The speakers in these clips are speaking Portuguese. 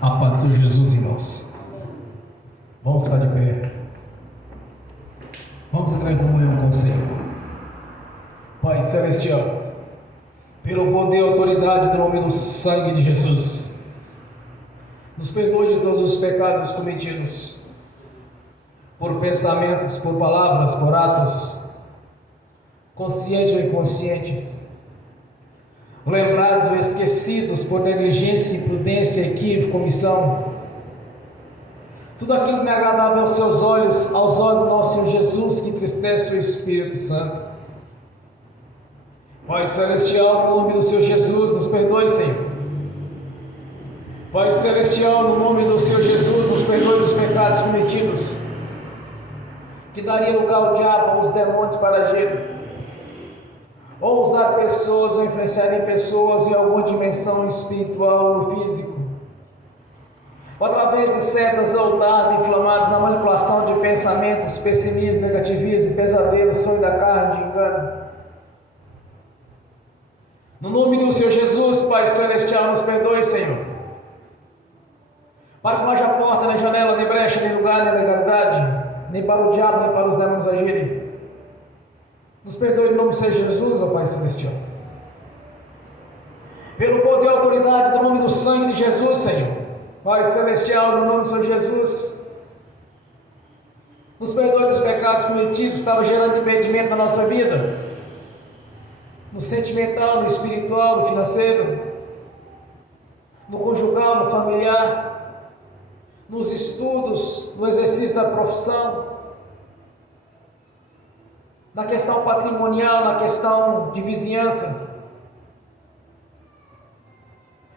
A paz do Senhor Jesus, irmãos. Vamos ficar de pé. Vamos entrar em comunhão com o Senhor. Pai Celestial, pelo poder e autoridade do nome do sangue de Jesus, nos perdoe de todos os pecados cometidos, por pensamentos, por palavras, por atos, conscientes ou inconscientes, lembrados ou esquecidos por negligência, imprudência, equívoco, omissão. Tudo aquilo que não é agradável aos seus olhos, aos olhos do nosso Senhor Jesus, que entristece o Espírito Santo. Pai Celestial, no nome do Senhor Jesus, nos perdoe, Senhor. Pai Celestial, no nome do Senhor Jesus, nos perdoe os pecados cometidos, que daria lugar ao diabo, aos demônios para agir, ou usar pessoas, ou influenciar em pessoas em alguma dimensão espiritual ou físico, ou através de setas ou dardos inflamados na manipulação de pensamentos, pessimismo, negativismo, pesadelo, sonho da carne, de engano. No nome do Senhor Jesus, Pai Celestial, nos perdoe, Senhor, para que não haja porta, nem janela, nem brecha, nem lugar, nem legalidade, nem para o diabo, nem para os demônios agirem. Nos perdoe em nome do Senhor Jesus, ó Pai Celestial. Pelo poder e autoridade do nome do sangue de Jesus, Senhor. Pai Celestial, no nome do Senhor Jesus, nos perdoe dos pecados cometidos que estavam gerando impedimento na nossa vida, no sentimental, no espiritual, no financeiro, no conjugal, no familiar, nos estudos, no exercício da profissão, na questão patrimonial, na questão de vizinhança.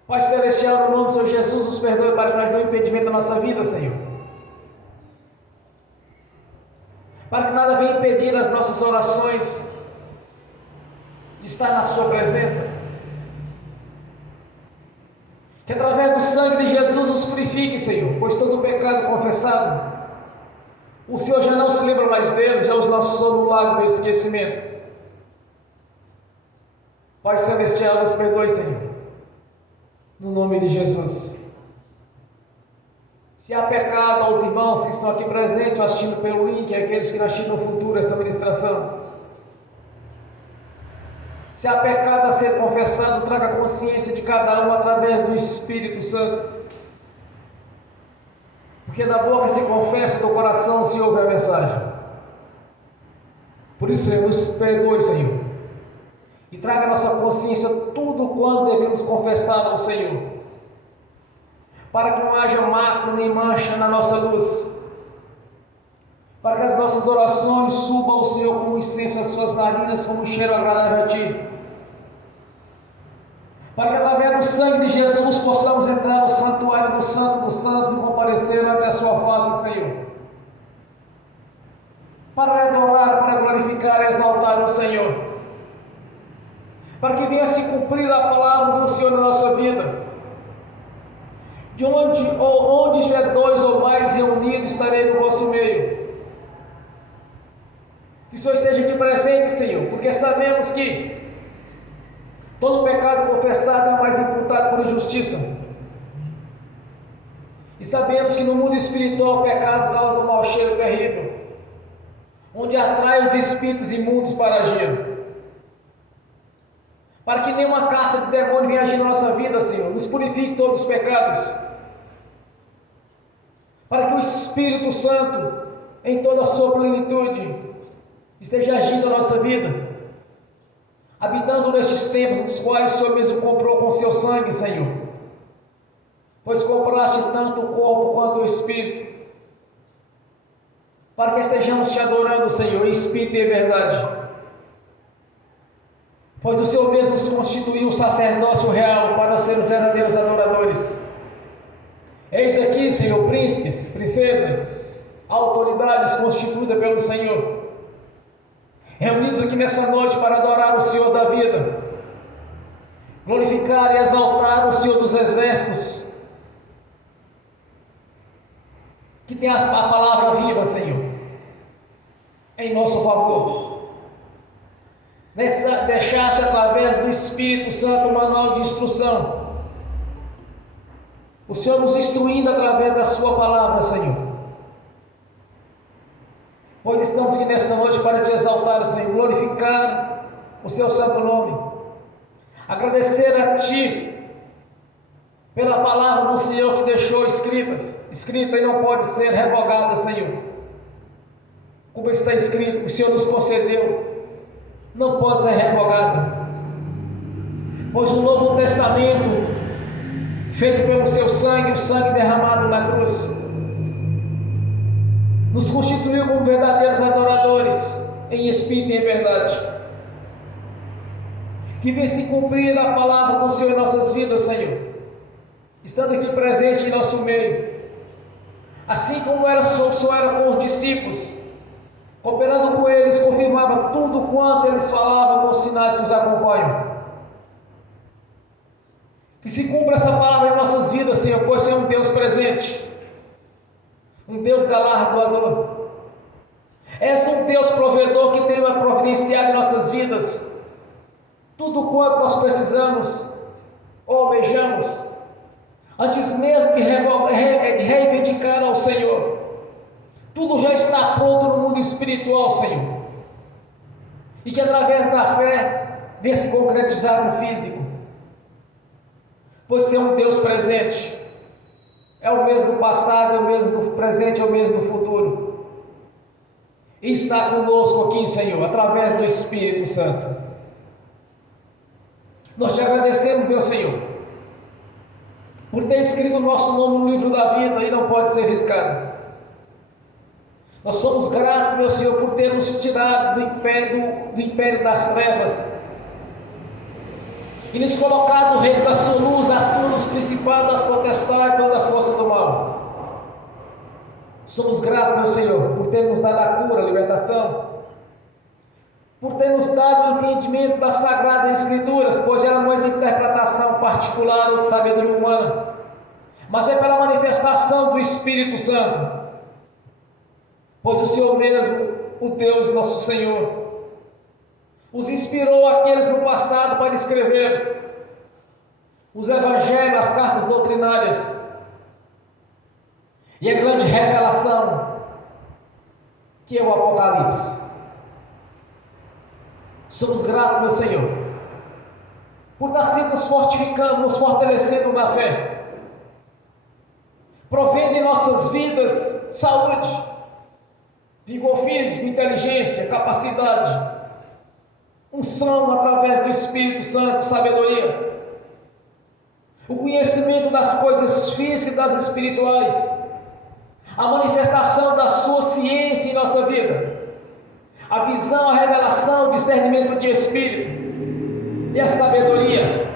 Pai Celestial, no nome do Senhor Jesus, nos perdoe para que nós não impedimento da nossa vida, Senhor. Para que nada venha impedir as nossas orações de estar na Sua presença. Que através do sangue de Jesus nos purifique, Senhor, pois todo pecado confessado, o Senhor já não se lembra mais deles, já os lançou no lago do esquecimento. Pai Celestial, nos perdoe, Senhor, no nome de Jesus. Se há pecado aos irmãos que estão aqui presentes, assistindo pelo link, aqueles que assistirão no futuro esta ministração, se há pecado a ser confessado, traga a consciência de cada um através do Espírito Santo. Porque da boca se confessa, do coração se ouve a mensagem. Por isso, Senhor, nos perdoe, Senhor, e traga à nossa consciência tudo quanto devemos confessar ao Senhor, para que não haja mácula nem mancha na nossa luz, para que as nossas orações subam ao Senhor como incenso às suas narinas, como um cheiro agradável a Ti, para que através do sangue de Jesus possamos entrar no santuário do Santo dos Santos e comparecer ante a Sua face, Senhor, para adorar, para glorificar e exaltar o Senhor, para que venha se cumprir a palavra do Senhor na nossa vida. De onde estiver dois ou mais reunidos, estarei no vosso meio. Que o Senhor esteja aqui presente, Senhor, porque sabemos que todo pecado confessado é mais imputado por injustiça. E sabemos que no mundo espiritual o pecado causa um mau cheiro terrível, onde atrai os espíritos imundos para agir. Para que nenhuma caça de demônio venha agir na nossa vida, Senhor, nos purifique todos os pecados. Para que o Espírito Santo, em toda a sua plenitude, esteja agindo na nossa vida, habitando nestes tempos nos quais o Senhor mesmo comprou com o seu sangue, Senhor, pois compraste tanto o corpo quanto o Espírito, para que estejamos te adorando, Senhor, em Espírito e em verdade, pois o Senhor mesmo nos constituiu um sacerdócio real para ser os verdadeiros adoradores. Eis aqui, Senhor, príncipes, princesas, autoridades constituídas pelo Senhor, reunidos aqui nessa noite para adorar o Senhor da vida, glorificar e exaltar o Senhor dos exércitos, que tem a palavra viva, Senhor, em nosso favor. Deixaste através do Espírito Santo um manual de instrução, O Senhor nos instruindo através da sua palavra, Senhor. Pois estamos aqui nesta noite para te exaltar, Senhor, glorificar o seu santo nome, agradecer a ti pela palavra do Senhor que deixou escrita e não pode ser revogada, Senhor. Como está escrito, o Senhor nos concedeu, não pode ser revogada. Pois o Novo Testamento, feito pelo seu sangue, o sangue derramado na cruz, nos constituiu como verdadeiros adoradores, em espírito e em verdade. Que venha se cumprir a palavra do Senhor em nossas vidas, Senhor, estando aqui presente em nosso meio, assim como o Senhor era com os discípulos, cooperando com eles, confirmava tudo quanto eles falavam com os sinais que os acompanham. Que se cumpra essa palavra em nossas vidas, Senhor, pois Senhor é um Deus presente, um Deus galardoador. És um Deus provedor que tem providenciado em nossas vidas tudo quanto nós precisamos ou almejamos, antes mesmo de reivindicar ao Senhor. Tudo já está pronto no mundo espiritual, Senhor, e que através da fé venha se concretizar no físico, pois Senhor é um Deus presente, é o mesmo do passado, é o mesmo do presente, é o mesmo do futuro, e está conosco aqui, Senhor, através do Espírito Santo. Nós te agradecemos, meu Senhor, por ter escrito o nosso nome no livro da vida e não pode ser riscado. Nós somos gratos, meu Senhor, por ter nos tirado do império das trevas e nos colocado no reino da sua luz, acima dos principados, das potestades e toda a força do mal. Somos gratos, meu Senhor, por ter nos dado a cura, a libertação, por ter nos dado o entendimento das Sagradas Escrituras, pois ela não é de interpretação particular ou de sabedoria humana, mas é pela manifestação do Espírito Santo, pois o Senhor mesmo, o Deus nosso Senhor, os inspirou aqueles no passado para escrever os evangelhos, as cartas doutrinárias e a grande revelação que é o Apocalipse. Somos gratos, meu Senhor, por estar sempre nos fortificando, nos fortalecendo na fé, provendo em nossas vidas saúde, vigor físico, inteligência, capacidade, unção através do Espírito Santo, sabedoria, o conhecimento das coisas físicas e das espirituais, a manifestação da sua ciência em nossa vida, a visão, a revelação, o discernimento de espírito e a sabedoria,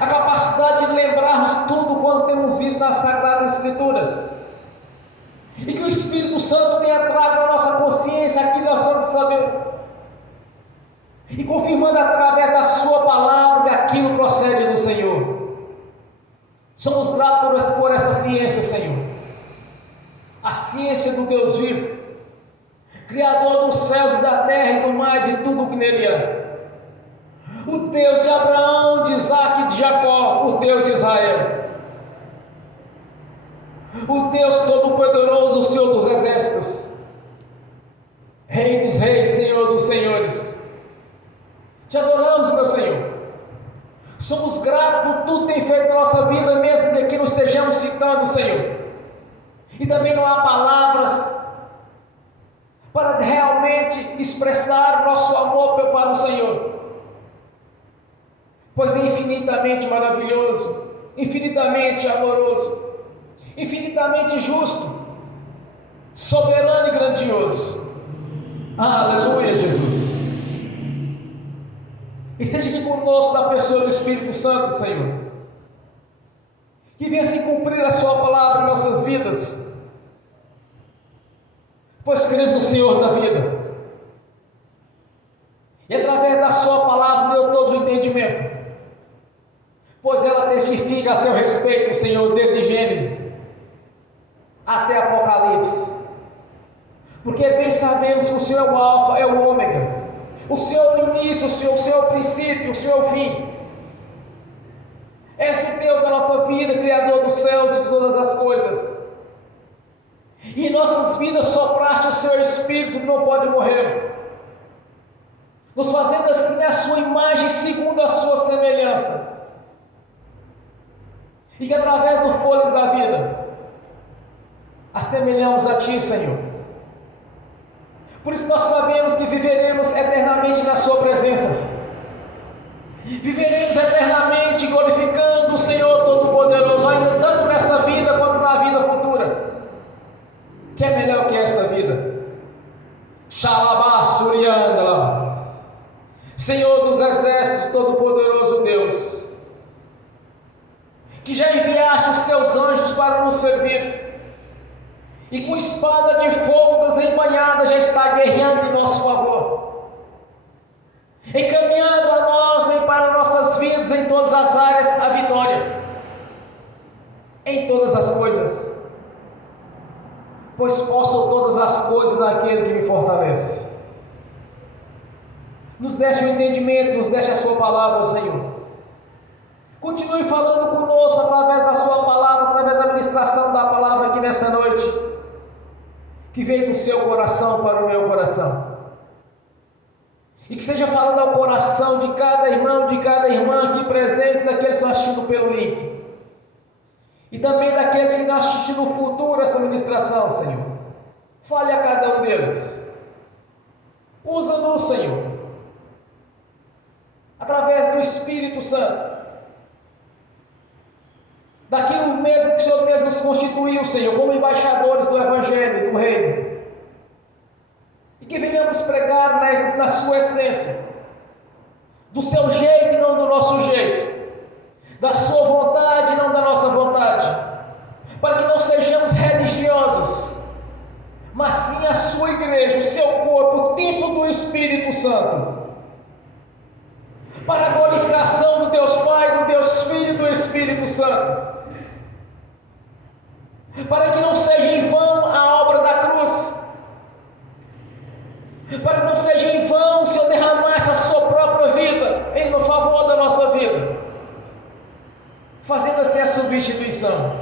a capacidade de lembrarmos tudo quanto temos visto nas Sagradas Escrituras, e que o Espírito Santo tenha trago à nossa consciência aquilo que nós precisamos saber, e confirmando através da sua palavra que aquilo procede do Senhor. Somos gratos por essa ciência, Senhor, a ciência do Deus vivo, Criador dos céus e da terra e do mar e de tudo o que nele há, o Deus de Abraão, de Isaac e de Jacó, o Deus de Israel, o Deus Todo-Poderoso, o Senhor dos Exércitos, Rei dos Reis, Senhor dos Senhores. Te adoramos, meu Senhor. Somos gratos por tudo que tem feito na nossa vida, mesmo que aqui não estejamos citando, Senhor. E também não há palavras para realmente expressar nosso amor para o Senhor, pois é infinitamente maravilhoso, infinitamente amoroso, infinitamente justo, soberano e grandioso. Aleluia, Jesus. E seja aqui conosco na pessoa do Espírito Santo, Senhor, que venha se cumprir a sua palavra em nossas vidas, pois cremos no Senhor da vida, e através da sua palavra deu todo o entendimento, pois ela testifica a seu respeito, Senhor, desde Gênesis até Apocalipse, porque bem sabemos que o Senhor é o Alfa, é o Ômega, o Senhor é o início, o Senhor é o princípio, o Senhor é o fim, És o Deus da nossa vida, Criador dos céus e de todas as coisas. E em nossas vidas sopraste o Seu Espírito que não pode morrer, nos fazendo assim a Sua imagem segundo a Sua semelhança. E que através do fôlego da vida, assemelhamos a Ti, Senhor. Por isso nós sabemos que viveremos eternamente na Sua presença. Viveremos eternamente glorificando o Senhor Todo-Poderoso, ainda tanto nesta vida quanto na vida futura. Que é melhor que esta vida? Xalabá, Suriandala. Senhor dos exércitos, Todo-Poderoso Deus, que já enviaste os Teus anjos para nos servir, e com espada de fogo desembanhada já está guerreando em nosso favor, encaminhando a nós e para nossas vidas em todas as áreas a vitória, em todas as coisas, pois posso todas as coisas naquele que me fortalece. Nos deste o entendimento, nos deste a Sua palavra, Senhor. Continue falando conosco através da Sua palavra, através da ministração da palavra aqui nesta noite, que vem do Seu coração para o meu coração, e que seja falando ao coração de cada irmão, de cada irmã aqui presente, daqueles que estão assistindo pelo link, e também daqueles que estão assistindo no futuro essa ministração, Senhor. Fale a cada um deles, usa-nos, Senhor, através do Espírito Santo, daquilo mesmo que o Senhor mesmo nos constituiu, Senhor, como embaixadores do Evangelho, do Reino, e que venhamos pregar na Sua essência, do Seu jeito e não do nosso jeito, da Sua vontade e não da nossa vontade, para que não sejamos religiosos, mas sim a Sua igreja, o Seu corpo, o templo do Espírito Santo, para a glorificação do Deus Pai, do Deus Filho e do Espírito Santo, para que não seja em vão a obra da cruz, para que não seja em vão o Senhor derramasse a Sua própria vida em favor da nossa vida, fazendo assim a substituição.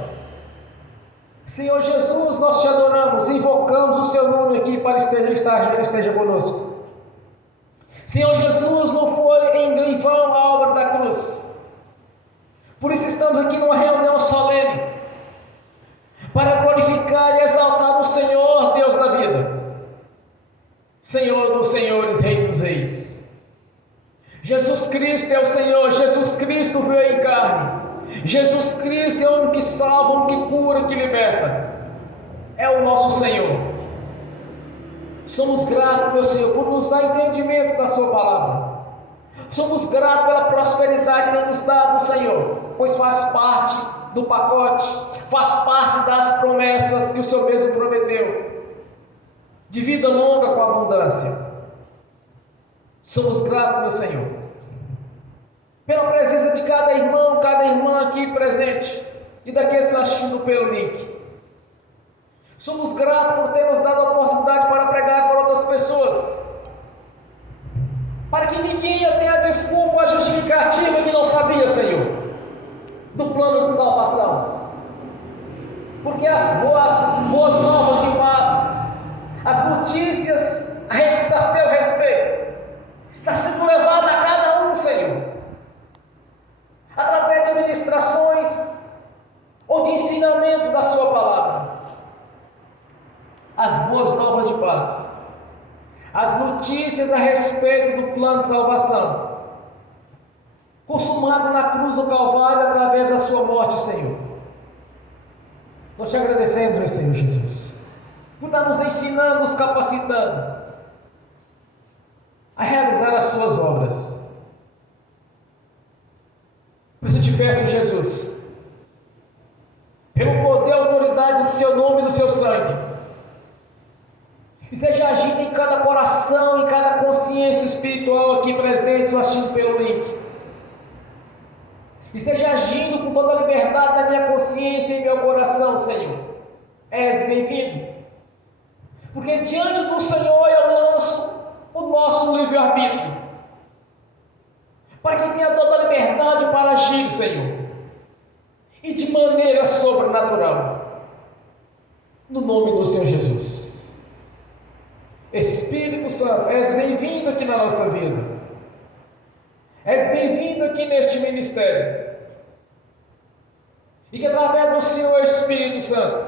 Senhor Jesus, nós Te adoramos, invocamos o Seu nome aqui para que esteja conosco. Senhor Jesus, não foi em vão a obra da cruz, por isso estamos aqui numa reunião solene, para glorificar e exaltar o Senhor, Deus da vida, Senhor dos senhores, Rei dos reis. Jesus Cristo é o Senhor, Jesus Cristo veio em carne, Jesus Cristo é o único que salva, o único que cura, que liberta, é o nosso Senhor. Somos gratos, meu Senhor, por nos dar entendimento da Sua palavra. Somos gratos pela prosperidade que tem nos dado, Senhor, pois faz parte do pacote, faz parte das promessas que o Senhor mesmo prometeu, de vida longa com abundância. Somos gratos, meu Senhor, pela presença de cada irmão, cada irmã aqui presente, e daqueles que estão assistindo pelo link. Somos gratos por ter nos dado a oportunidade para pregar para outras pessoas, para que ninguém tenha a desculpa, a justificativa que não sabia, Senhor, do plano de salvação, porque as boas novas de paz, as notícias a seu respeito, está sendo levada a cada um, Senhor, através de ministrações ou de ensinamentos da Sua palavra. As boas novas de paz, as notícias a respeito do plano de salvação, consumado na cruz do Calvário através da Sua morte, Senhor. Nós Te agradecemos, meu Senhor Jesus, por estar nos ensinando, nos capacitando a realizar as Suas obras. Por isso eu Te peço, Jesus, pelo poder e autoridade do Seu nome e do Seu sangue, esteja agindo em cada coração, em cada consciência espiritual aqui presente, ou assistindo pelo link. Esteja agindo com toda a liberdade da minha consciência e meu coração, Senhor. És bem-vindo, porque diante do Senhor eu lanço o nosso livre-arbítrio, para que tenha toda a liberdade para agir, Senhor, e de maneira sobrenatural, no nome do Senhor Jesus. Espírito Santo, és bem-vindo aqui na nossa vida, és bem-vindo aqui neste ministério, e que através do Senhor Espírito Santo,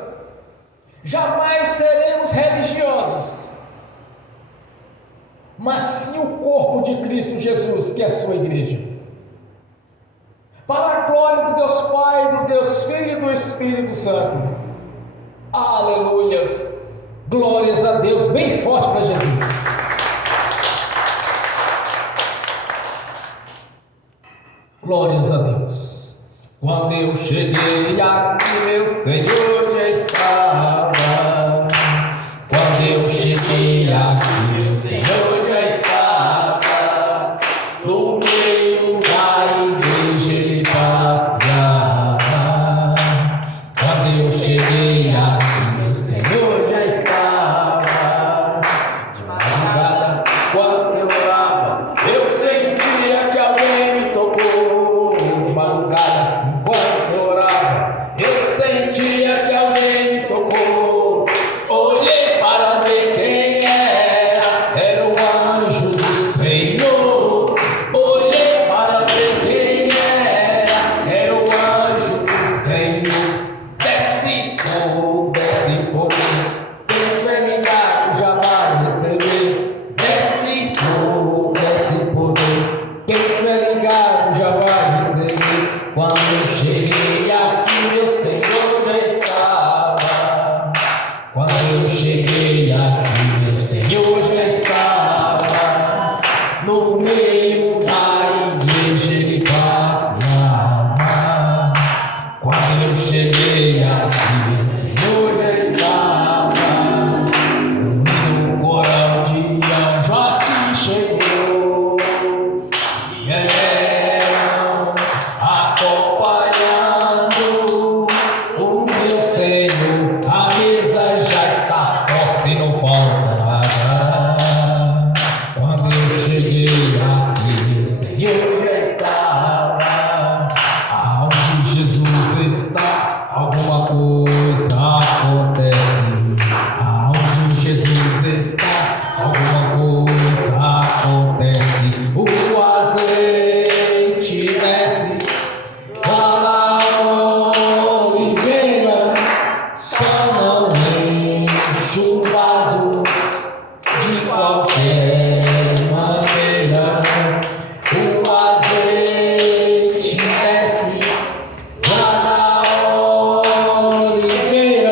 jamais seremos religiosos, mas sim o corpo de Cristo Jesus, que é a sua igreja. Para a glória de Deus Pai, do Deus Filho e do Espírito Santo. Aleluias. Glórias a Deus. Bem forte para Jesus. Glórias a Deus. Quando eu cheguei aqui, meu Senhor já estava. Quando eu cheguei aqui, meu Senhor já estava. No meio da igreja ele passeava. Quando eu cheguei aqui, meu Senhor já estava. De madrugada, quando eu orava, eu sentia que alguém me tocou. De madrugada, enquanto eu orava, eu sentia que alguém me tocou. Olhei para ver quem era o anjo do Senhor. Olhei para ver quem era o anjo do Senhor. Desce fogo, quem quer ligar já vai receber. Desce fogo, quem quer ligar já vai receber. Quando eu cheguei aqui, meu Senhor já estava. Quando eu cheguei aqui, meu Senhor já estava. No meio da igreja ele passeava. Quando eu cheguei aqui, meu Senhor já estava. O coral de anjo aqui chegou. E eram acompanhando o meu Senhor. A mesa já está posta e não falta nada. Quando eu cheguei aqui, meu Senhor já estava. Aonde Jesus está, alguma coisa acontece. Aonde Jesus está, alguma coisa acontece. O azeite desce lá na oliveira, só não enche o vaso de qualquer maneira. O azeite desce lá na oliveira.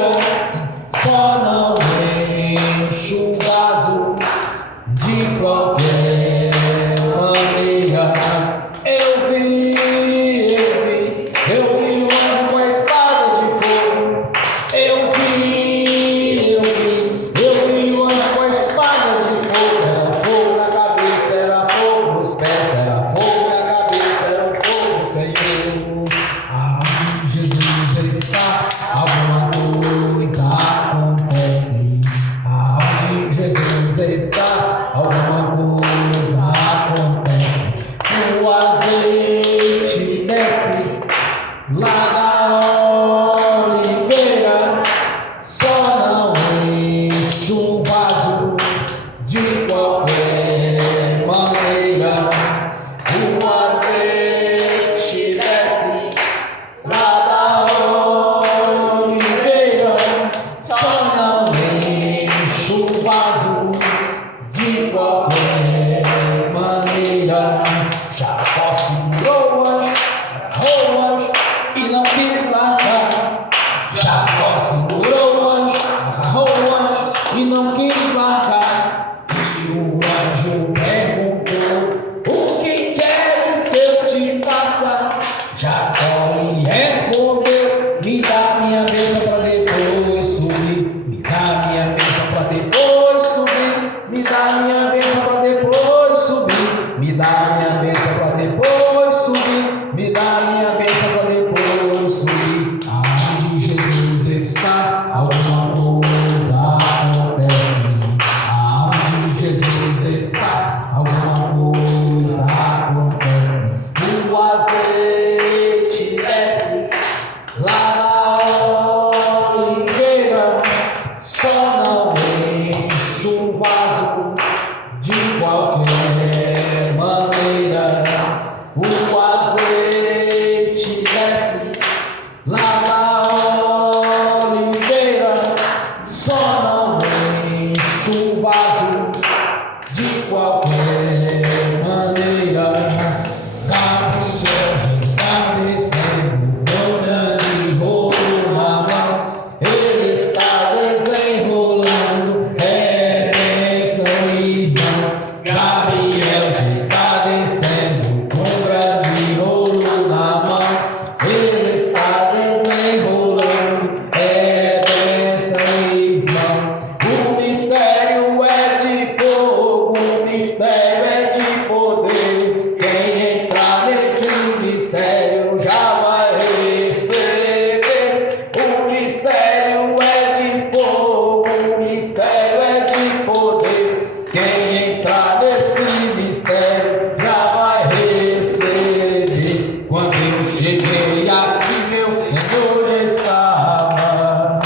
mistério é de fogo, mistério é de poder. Quem entrar nesse mistério já vai receber. Quando eu cheguei aqui, meu Senhor já estava.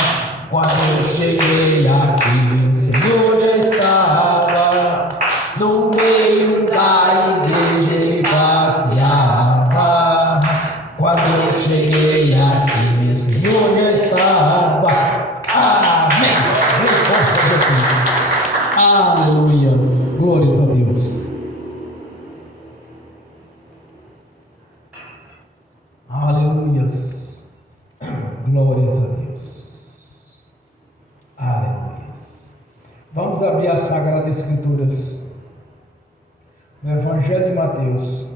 Quando eu cheguei aqui, meu Senhor já estava. No meio da igreja ele passeava. Quando eu cheguei aqui, meu Senhor já estava. Amém. Aleluia. Glórias a Deus. Aleluias. Glórias a Deus. Aleluias. Vamos abrir as Sagradas Escrituras no Evangelho de Mateus,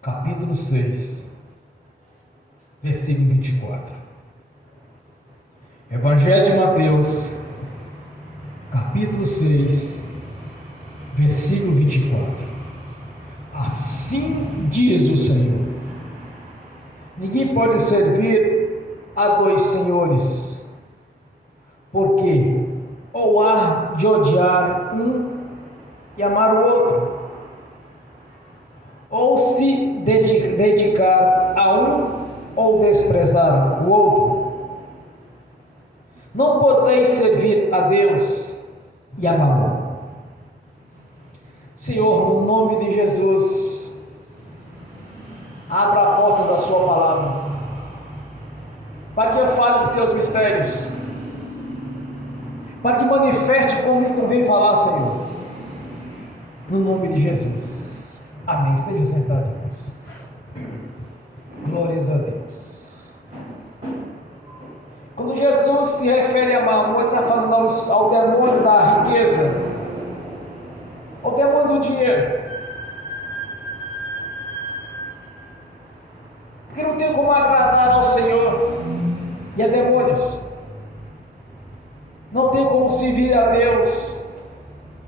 capítulo 6, versículo 24. Evangelho de Mateus, capítulo 6, versículo 24. Assim diz o Senhor: ninguém pode servir a dois senhores, porque ou há de odiar um e amar o outro, ou se dedicar a um ou desprezar o outro. Não podeis servir a Deus e a Mamon. Senhor, no nome de Jesus, abra a porta da sua palavra, para que eu fale de seus mistérios, para que manifeste como me convém falar, Senhor, no nome de Jesus. Amém. Esteja sentado, irmãos. Glórias a Deus. Quando Jesus se refere a Mamon, ele está falando ao demônio da riqueza, ao demônio do dinheiro. Porque não tem como agradar ao Senhor e a demônios. Não tem como servir a Deus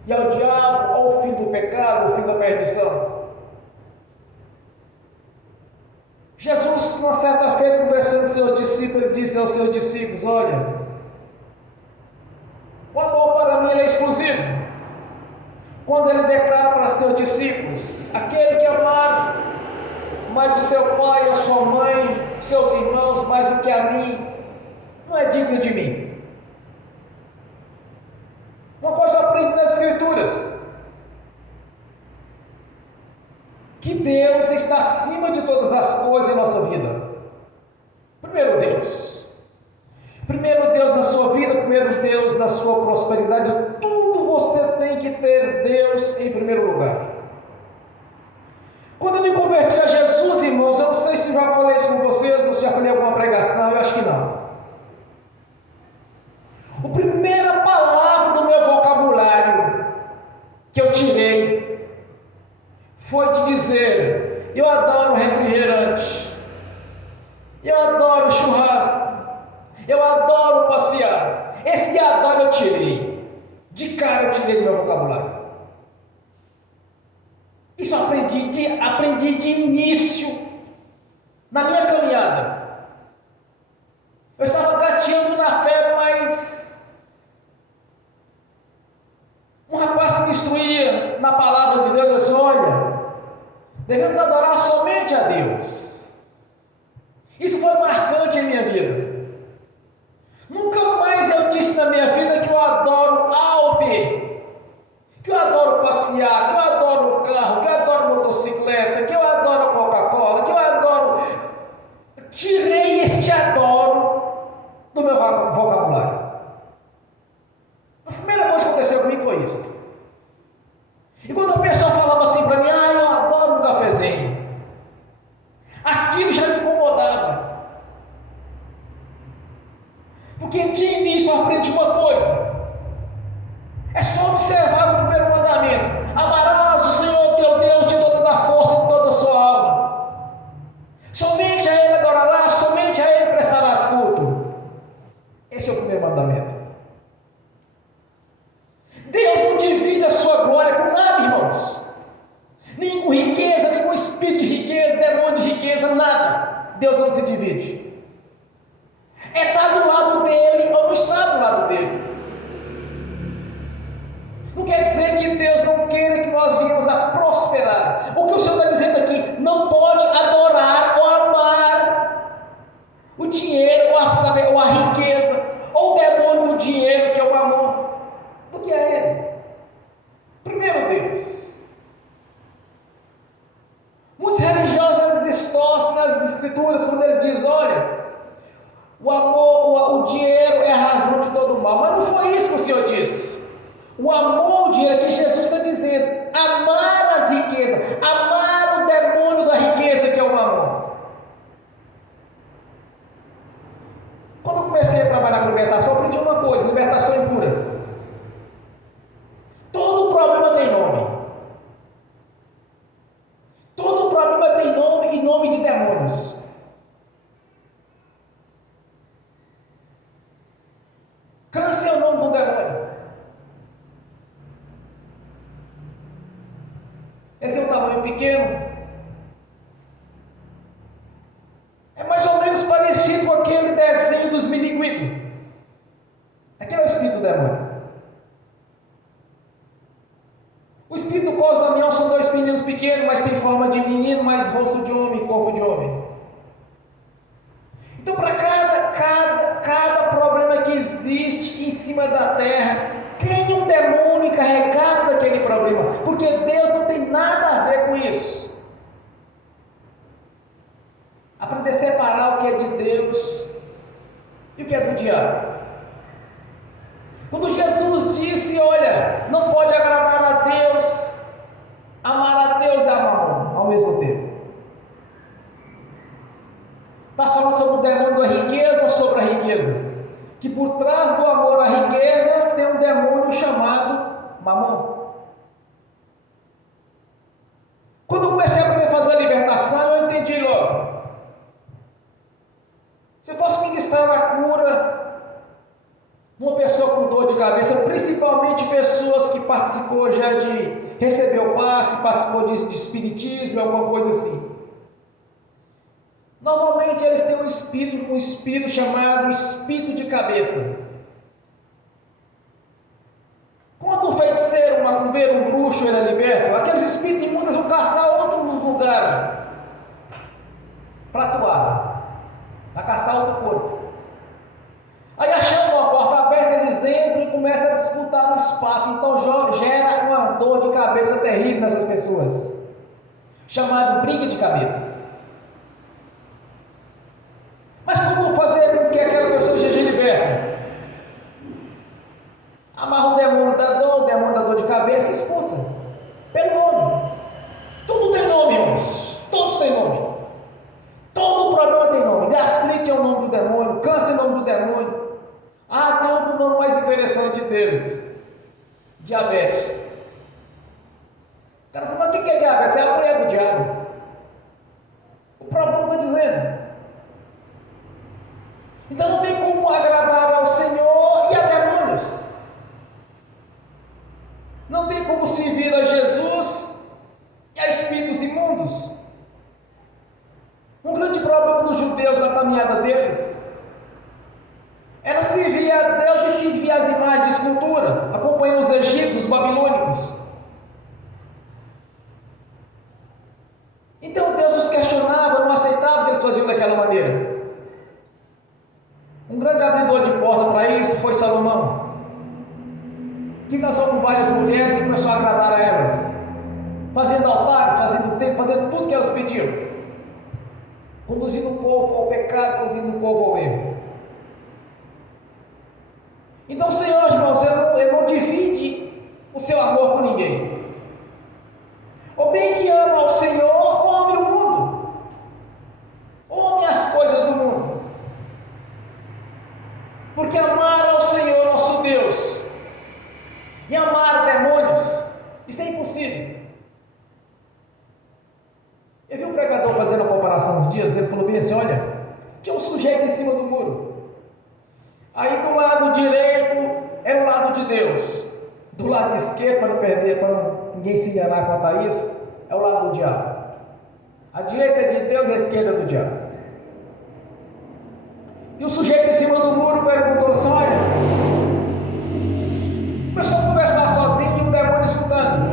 e ao diabo, ao fim do pecado, ao fim da perdição. Jesus, uma certa feita, conversando com seus discípulos, ele disse aos seus discípulos: olha, o amor para mim é exclusivo. Quando ele declara para seus discípulos: aquele que amar mais o seu pai, a sua mãe, os seus irmãos, mais do que a mim, não é digno de mim. Uma coisa eu aprendi nas Escrituras: que Deus está acima de todas as coisas em nossa vida. Primeiro Deus na sua vida, primeiro Deus na sua prosperidade. Tudo você tem que ter Deus em primeiro lugar. Quando eu me converti a Jesus, irmãos, eu não sei se já falei isso com vocês, ou se já falei em alguma pregação, eu acho que não. A primeira palavra do meu vocabulário que eu tirei foi de dizer: eu adoro refrigerante, eu adoro churrasco, eu adoro passear. Esse adoro eu tirei, de cara eu tirei do meu vocabulário. Isso eu aprendi de início, na minha caminhada. Eu estava gateando na fé, mas um rapaz se me instruía na palavra de Deus, eu disse: olha, devemos adorar somente a Deus. Isso foi marcante em minha vida. Nunca mais eu disse na minha vida que eu adoro A ou B, que eu adoro passear, que eu adoro carro, que eu adoro motocicleta, que eu adoro Coca-Cola, que eu adoro. Tirei este adoro do meu vocabulário. A primeira coisa que aconteceu comigo foi isso. E quando o pessoal falava assim para mim: eu adoro um cafezinho, aquilo já me incomodava. Porque de início eu aprendi uma coisa: é só observar o primeiro mandamento: amarás o Senhor teu Deus de toda a força e de toda a sua alma. Somente a Ele adorarás, somente a Ele prestarás culto. Esse é o primeiro mandamento. Deus não divide a sua glória com nada, irmãos. Nem com riqueza, nem com espírito de riqueza, demônio de riqueza, nada. Deus não se divide. ou a riqueza, ou o demônio do dinheiro, que é o amor, do que é ele. Primeiro Deus. Muitos religiosos eles distorcem nas escrituras quando ele diz, olha, o amor, o dinheiro é a razão de todo o mal. Mas não foi isso que o Senhor disse. O amor, o dinheiro, que Jesus está dizendo, amar as riquezas, amar o demônio da riqueza, que é o amor. Quando eu comecei a trabalhar com libertação, eu aprendi uma coisa: libertação impura. Todo problema tem nome. Todo problema tem nome e nome de demônios. Câncer é o nome do demônio. Ele tem um tamanho pequeno. É mais ou menos parecido com aquele desenho dos miniguitos. Aquele é o espírito do demônio. O espírito do cosmo da Damião são dois meninos pequenos, mas tem forma de menino, mas rosto de homem, corpo de homem. Então, para cada problema que existe em cima da terra, tem um demônio encarregado daquele problema, porque Deus não tem nada a ver com isso. Aprender a separar o que é de Deus e o que é do diabo. Quando Jesus disse, olha, não pode agradar a Deus, amar a Deus e amar Mamon ao mesmo tempo. Está falando sobre o demônio da riqueza ou sobre a riqueza? Que por trás do amor à riqueza tem um demônio chamado Mamon. Quando eu comecei a aprender a fazer a libertação, eu entendi logo. Se eu fosse ministrar na cura uma pessoa com dor de cabeça, principalmente pessoas que participou já de receber o passe, participou de espiritismo, alguma coisa assim. Normalmente eles têm um espírito chamado espírito de cabeça. Quando um feiticeiro, um macumbeiro, um bruxo ele é liberto, aqueles espíritos imundos vão caçar outro lugar para atuar, para caçar outro corpo. Aí, achando uma porta aberta, eles entram e começam a disputar no espaço. Então gera uma dor de cabeça terrível nessas pessoas, chamado briga de cabeça. Mas como fazer com que aquela pessoa seja liberta? Amarra o demônio da dor de cabeça e expulsa pelo nome. Tudo tem nome, irmãos. Todos têm nome. Todo problema tem nome. Gastrite é o nome do demônio, câncer é o nome do demônio. Tem outro nome mais interessante deles: diabetes. O cara sabe o que é diabetes? É a mulher do diabo. O próprio está dizendo. Então não tem como agradar ao Senhor e a demônios. Não tem como servir a Jesus e a espíritos imundos. Um grande problema dos judeus na caminhada deles era servir a Deus e servir as imagens de escultura, acompanhando os egípcios, os babilônicos. Então Deus os questionava, não aceitava que eles faziam daquela maneira. Um grande abridor de porta para isso foi Salomão, que casou com várias mulheres e começou a agradar a elas, fazendo altares, fazendo templo, fazendo tudo que elas pediam, conduzindo o povo ao pecado, conduzindo o povo ao erro. Então o Senhor, irmãos, ele não divide o seu amor com ninguém. Ou bem que ama ao Senhor, ou ame o mundo, ou ame as coisas do mundo. Porque amar ao Senhor nosso Deus e amar demônios, isso é impossível. Eu vi um pregador fazendo uma comparação uns dias. Ele falou bem assim: olha, tinha um sujeito em cima do muro. Aí do lado direito é o lado de Deus, do lado esquerdo, para não perder, para ninguém se enganar quanto a isso, é o lado do diabo. A direita é de Deus e a esquerda é do diabo. E o sujeito em cima do muro perguntou assim: olha, começou a conversar sozinho e um demônio escutando.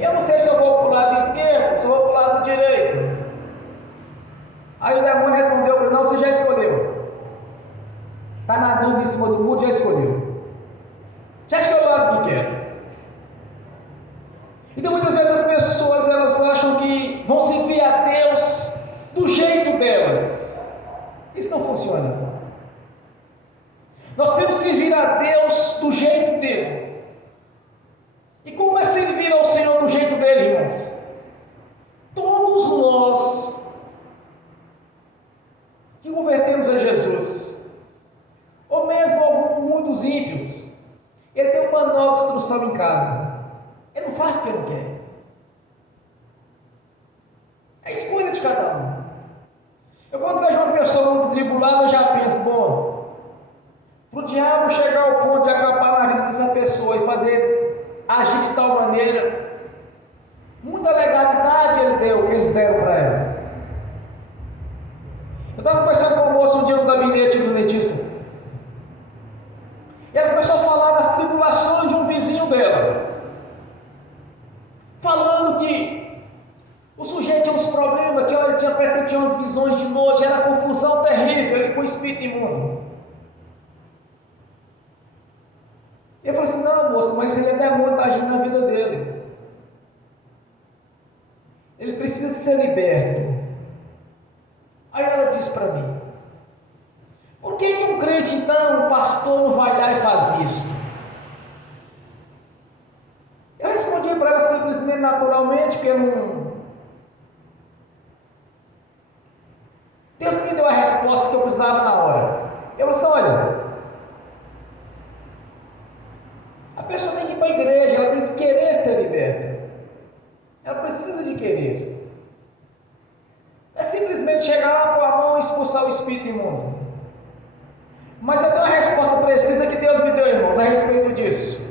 Eu não sei se eu vou para o lado esquerdo, se eu vou para o lado direito. Aí o demônio respondeu para ele: não, você já escolheu. Está na dúvida em cima do muro, já escolheu. Já escolheu o lado que quer. Então muitas vezes as pessoas elas acham que vão servir a Deus do jeito delas. Isso não funciona. Nós temos que servir a Deus do jeito dele. E como é servir ao Senhor do jeito dele, irmãos? Todos nós que convertemos a Jesus, ou mesmo muitos ímpios, ele tem um manual de instrução em casa. Ele não faz porque ele não quer. É a escolha de cada um. Eu quando vejo uma pessoa muito tribulada, eu já penso, bom, para o diabo chegar ao ponto de acabar na vida dessa pessoa e agir de tal maneira, muita legalidade eles deram para ela. Eu estava conversando com o moço um dia no gabinete do dentista. E ela começou a falar das tribulações de um vizinho dela. Falando que o sujeito tinha uns problemas, parece que ele tinha umas visões de noite, era confusão terrível, ele com o espírito imundo. Eu falei assim, não moço, mas ele é demônio, está agindo na vida dele. Ele precisa ser liberto. Aí ela disse para mim, por que um crente então, um pastor não vai lá e faz isso? Eu respondi para ela simplesmente, naturalmente, porque Deus me deu a resposta que eu precisava na hora. Eu disse, olha, a pessoa tem que ir para a igreja, ela tem que querer ser liberta. Ela precisa de querer. É simplesmente chegar lá, pôr a mão e expulsar o espírito imundo. Mas eu tenho uma resposta precisa que Deus me deu, irmãos, a respeito disso.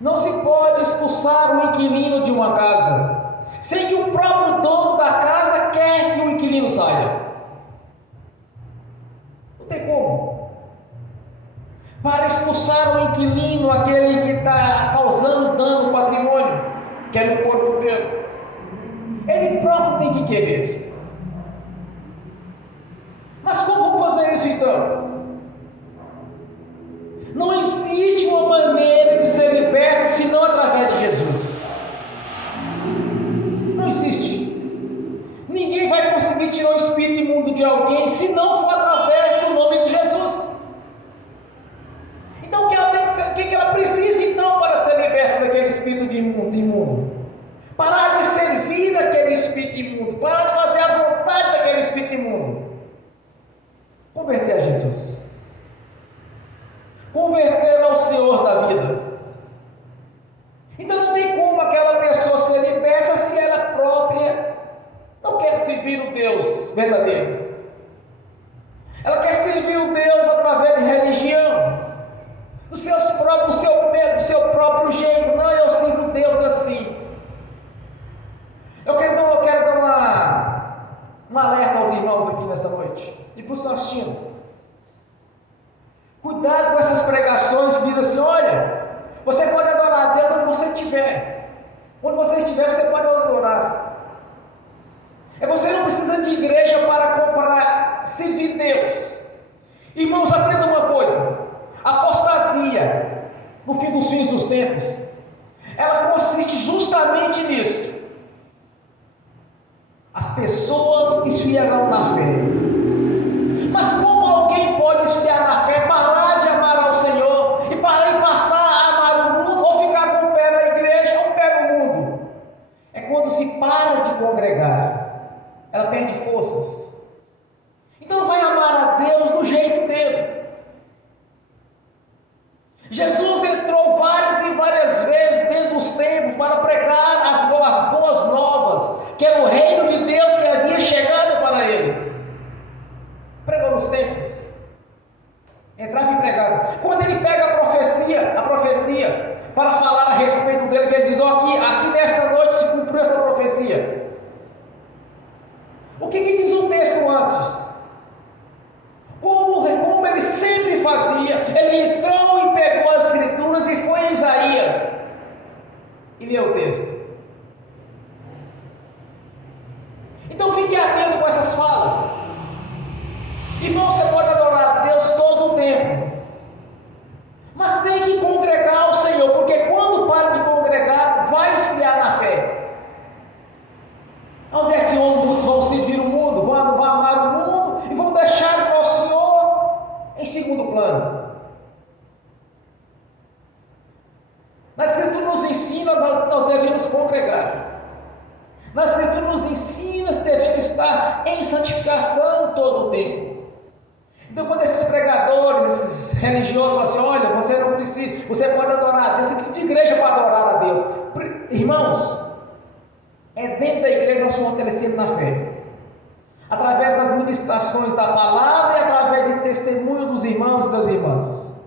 Não se pode expulsar o inquilino de uma casa sem que o próprio dono da casa quer que o inquilino saia. Não tem como. Para expulsar o inquilino, aquele que está causando dano no patrimônio, que é no corpo dele, ele próprio tem que querer. Mas como vamos fazer isso então? Não existe uma maneira de ser liberto senão através de Jesus. Não existe. Ninguém vai conseguir tirar o espírito imundo de alguém se não for através do nome de Jesus. Então o que ela tem que ser, o que ela precisa então para ser liberta daquele espírito de imundo? Parar de servir aquele espírito imundo, parar de fazer a vontade daquele espírito imundo. Converter a Jesus. Converter ao Senhor da vida. Então não tem como aquela pessoa ser liberta se ela própria não quer servir o Deus verdadeiro. Ela quer servir o Deus através de religião, do seu próprio jeito. Não, eu sirvo Deus assim. Eu quero dar um alerta aos irmãos aqui nesta noite e para os que estão assistindo. Cuidado com essas pregações que dizem assim, olha, você pode adorar a Deus onde você estiver. Onde você estiver, você pode adorar. Você não precisa de igreja para servir Deus. Irmãos, aprenda uma coisa. A apostasia, no fim dos fins dos tempos, ela consiste justamente nisso. As pessoas esfriarão na fé. Mas como alguém pode esfriar na fé, parar de amar ao Senhor e passar a amar o mundo, ou ficar com o pé na igreja ou o pé no mundo? É quando se para de congregar, ela perde forças. Então vai amar a Deus do jeito dele. Jesus entrou várias e várias vezes dentro dos templos para pregar as boas novas, que era o reino de Deus que havia chegado para eles. Pregou nos templos, entrava e pregava. Quando ele pega a profecia para falar a respeito dele, que ele diz, aqui nesta noite se cumpriu esta profecia. O que diz o texto antes? Como ele sempre fazia, ele entrou e pegou as escrituras e foi em Isaías e leu o texto. Então fique atento com essas falas. no templo. Então, quando esses pregadores, esses religiosos falam assim: olha, você não precisa, você pode adorar a Deus, você precisa de igreja para adorar a Deus. Irmãos, é dentro da igreja nós somos fortalecidos na fé, através das ministrações da palavra e através de testemunho dos irmãos e das irmãs,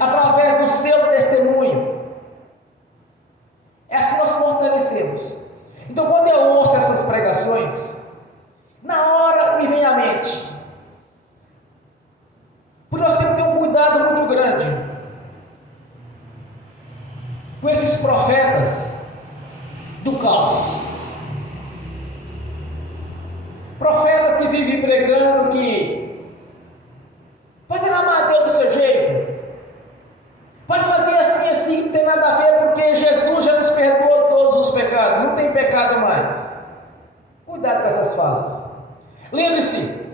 através do seu testemunho. É assim nós fortalecemos. Então, quando eu ouço essas pregações, na hora me vem à mente, por nós temos que ter um cuidado muito grande com esses profetas do caos, profetas que vivem pregando que pode amar Deus do seu jeito, pode fazer assim, assim, não tem nada a ver, porque Jesus já nos perdoou todos os pecados, não tem pecado mais. Cuidado com essas falas. Lembre-se,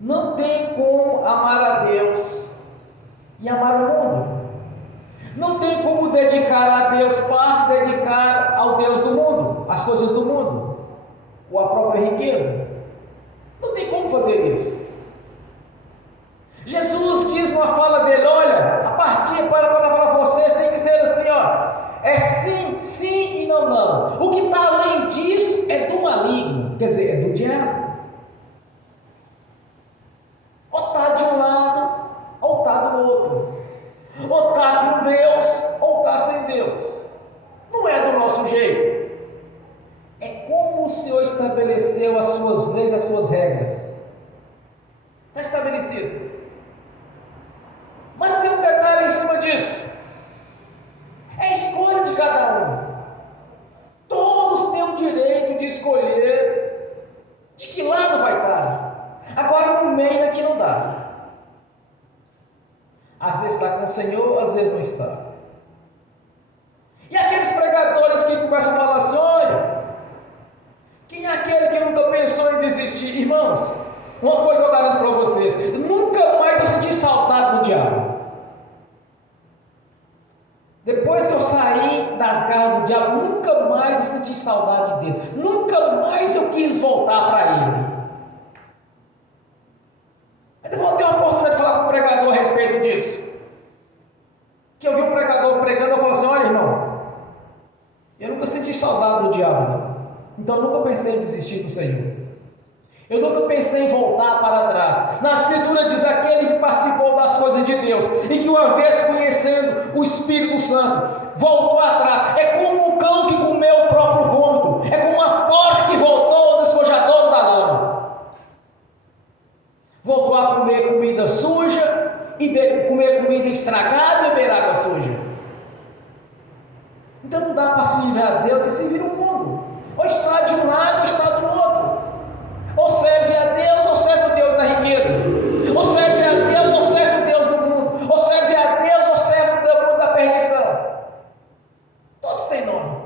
não tem como amar a Deus e amar o mundo. Não tem como dedicar a Deus parte dedicar ao Deus do mundo, as coisas do mundo, ou a própria riqueza. Não tem como fazer isso. Jesus diz numa fala dele: olha, a partir para vocês tem que ser assim, ó, é sim, sim e não, não. O que está além disso é do maligno, quer dizer, é do diabo. Ou está de um lado, ou está do outro. Ou está com Deus, ou está sem Deus. Não é do nosso jeito. É como o Senhor estabeleceu as suas leis, as suas regras. Está estabelecido. Mas tem um detalhe em cima disso. É a escolha de cada um. Todos têm o direito de escolher de que lado vai estar. Agora no meio é que não dá. Às vezes está com o Senhor, às vezes não está. E aqueles pregadores que começam a falar assim: olha, quem é aquele que nunca pensou em desistir? Irmãos, uma coisa eu garanto para vocês: nunca mais eu senti saudade do diabo. Depois que eu saí das garras do diabo, nunca mais eu senti saudade dele. Nunca mais eu quis voltar para ele. Eu vou ter uma oportunidade de falar com um pregador a respeito disso. Que eu vi um pregador pregando, eu falo assim: olha, irmão, eu nunca senti saudade do diabo, não. Então eu nunca pensei em desistir do Senhor. Eu nunca pensei em voltar para trás. Na Escritura diz: aquele que participou das coisas de Deus e que uma vez conhecendo o Espírito Santo, voltou atrás. É como um cão que comeu o próprio vômito. É como uma porca que voltou ao despojador da lama. Voltou a comer comida suja, e comer comida estragada e beber água suja. Então não dá para servir a Deus e servir o mundo. Ou está de um lado ou está do outro. Ou serve a Deus ou serve o Deus da riqueza. Ou serve a Deus ou serve o Deus do mundo. Ou serve a Deus ou serve o Deus da perdição. Todos têm nome.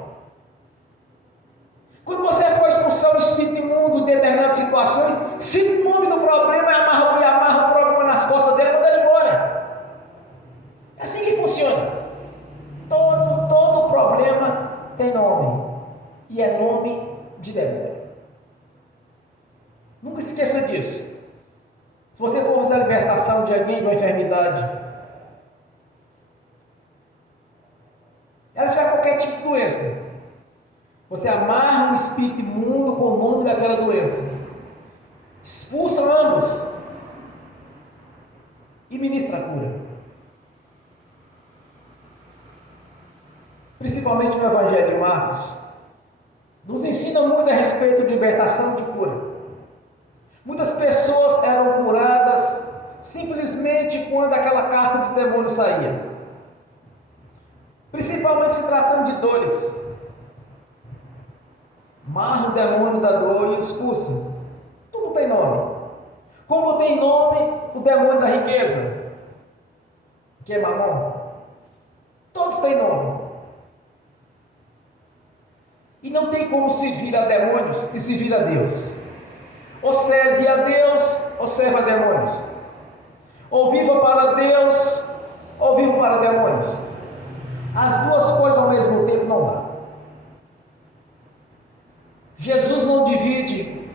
Quando você for expulsar o espírito imundo em determinadas situações, se o nome do problema é amarra o problema nas costas dele, manda ele embora. É assim que funciona. Todo problema tem nome. E é nome de demônio. Nunca se esqueça disso. Se você for fazer a libertação de alguém de uma enfermidade, ela tiver qualquer tipo de doença, você amarra um espírito imundo com o nome daquela doença, expulsa ambos e ministra a cura. Principalmente no Evangelho de Marcos, nos ensina muito a respeito de libertação e de cura. Muitas pessoas eram curadas simplesmente quando aquela casta de demônio saía, principalmente se tratando de dores. Marra o demônio da dor e expulsa. Tudo tem nome. Como tem nome o demônio da riqueza, que é Mamon. Todos têm nome. E não tem como servir a demônios e servir a Deus. Ou serve a Deus, ou serve a demônios. Ou viva para Deus, ou viva para demônios. As duas coisas ao mesmo tempo não dá. Jesus não divide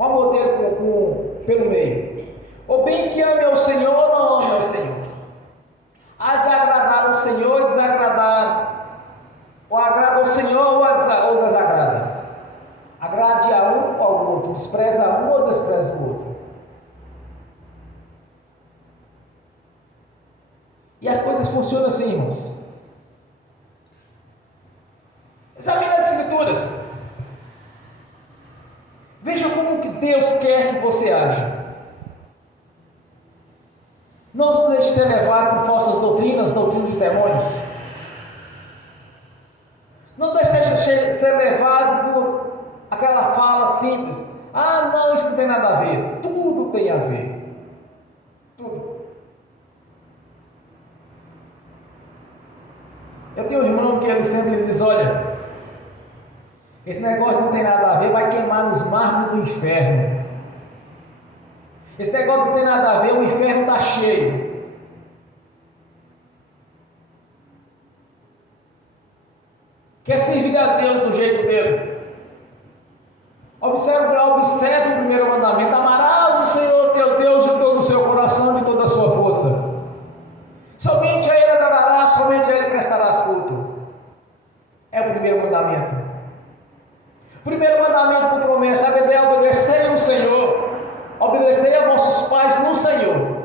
o amor dele pelo meio. Ou bem que ame ao Senhor ou não ame ao Senhor. Há de agradar ao Senhor e desagradar. Ou agrada ao Senhor ou desagrada. Agrade a um ou ao outro. Despreza a um ou despreza o outro. E as coisas funcionam assim, irmãos. Examine as Escrituras. Veja como que Deus quer que você haja. Não se deixe ser levado por falsas doutrinas de demônios. Não deixe ser levado por aquela fala simples. Ah, não, isso não tem nada a ver. Tudo tem a ver. Tudo. Eu tenho um irmão que ele sempre diz, olha, esse negócio não tem nada a ver, vai queimar nos mármores do inferno. Esse negócio não tem nada a ver, o inferno está cheio. Quer servir a Deus do jeito dele. Observe o primeiro mandamento: amarás o Senhor teu Deus de todo o seu coração e de toda a sua força. Somente a Ele adorarás, somente a Ele prestarás culto. É o primeiro mandamento. O primeiro mandamento com promessa: obedecei ao Senhor, obedecei a vossos pais no Senhor,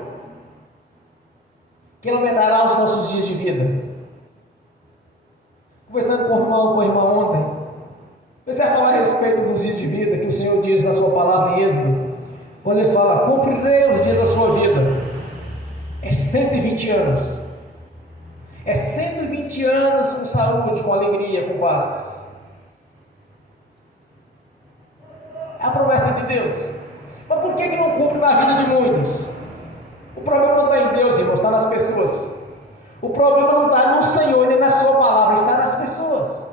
que Ele aumentará os nossos dias de vida. Conversando com a irmã ontem, comecei a falar a respeito dos dias de vida que o Senhor diz na sua palavra em Êxodo, quando Ele fala: cumprirei os dias da sua vida. É 120 anos. É 120 anos com saúde, com alegria, com paz. É a promessa de Deus. Mas por que não cumpre na vida de muitos? O problema não está em Deus, irmãos, está nas pessoas. O problema não está no Senhor nem na sua palavra, está nas pessoas.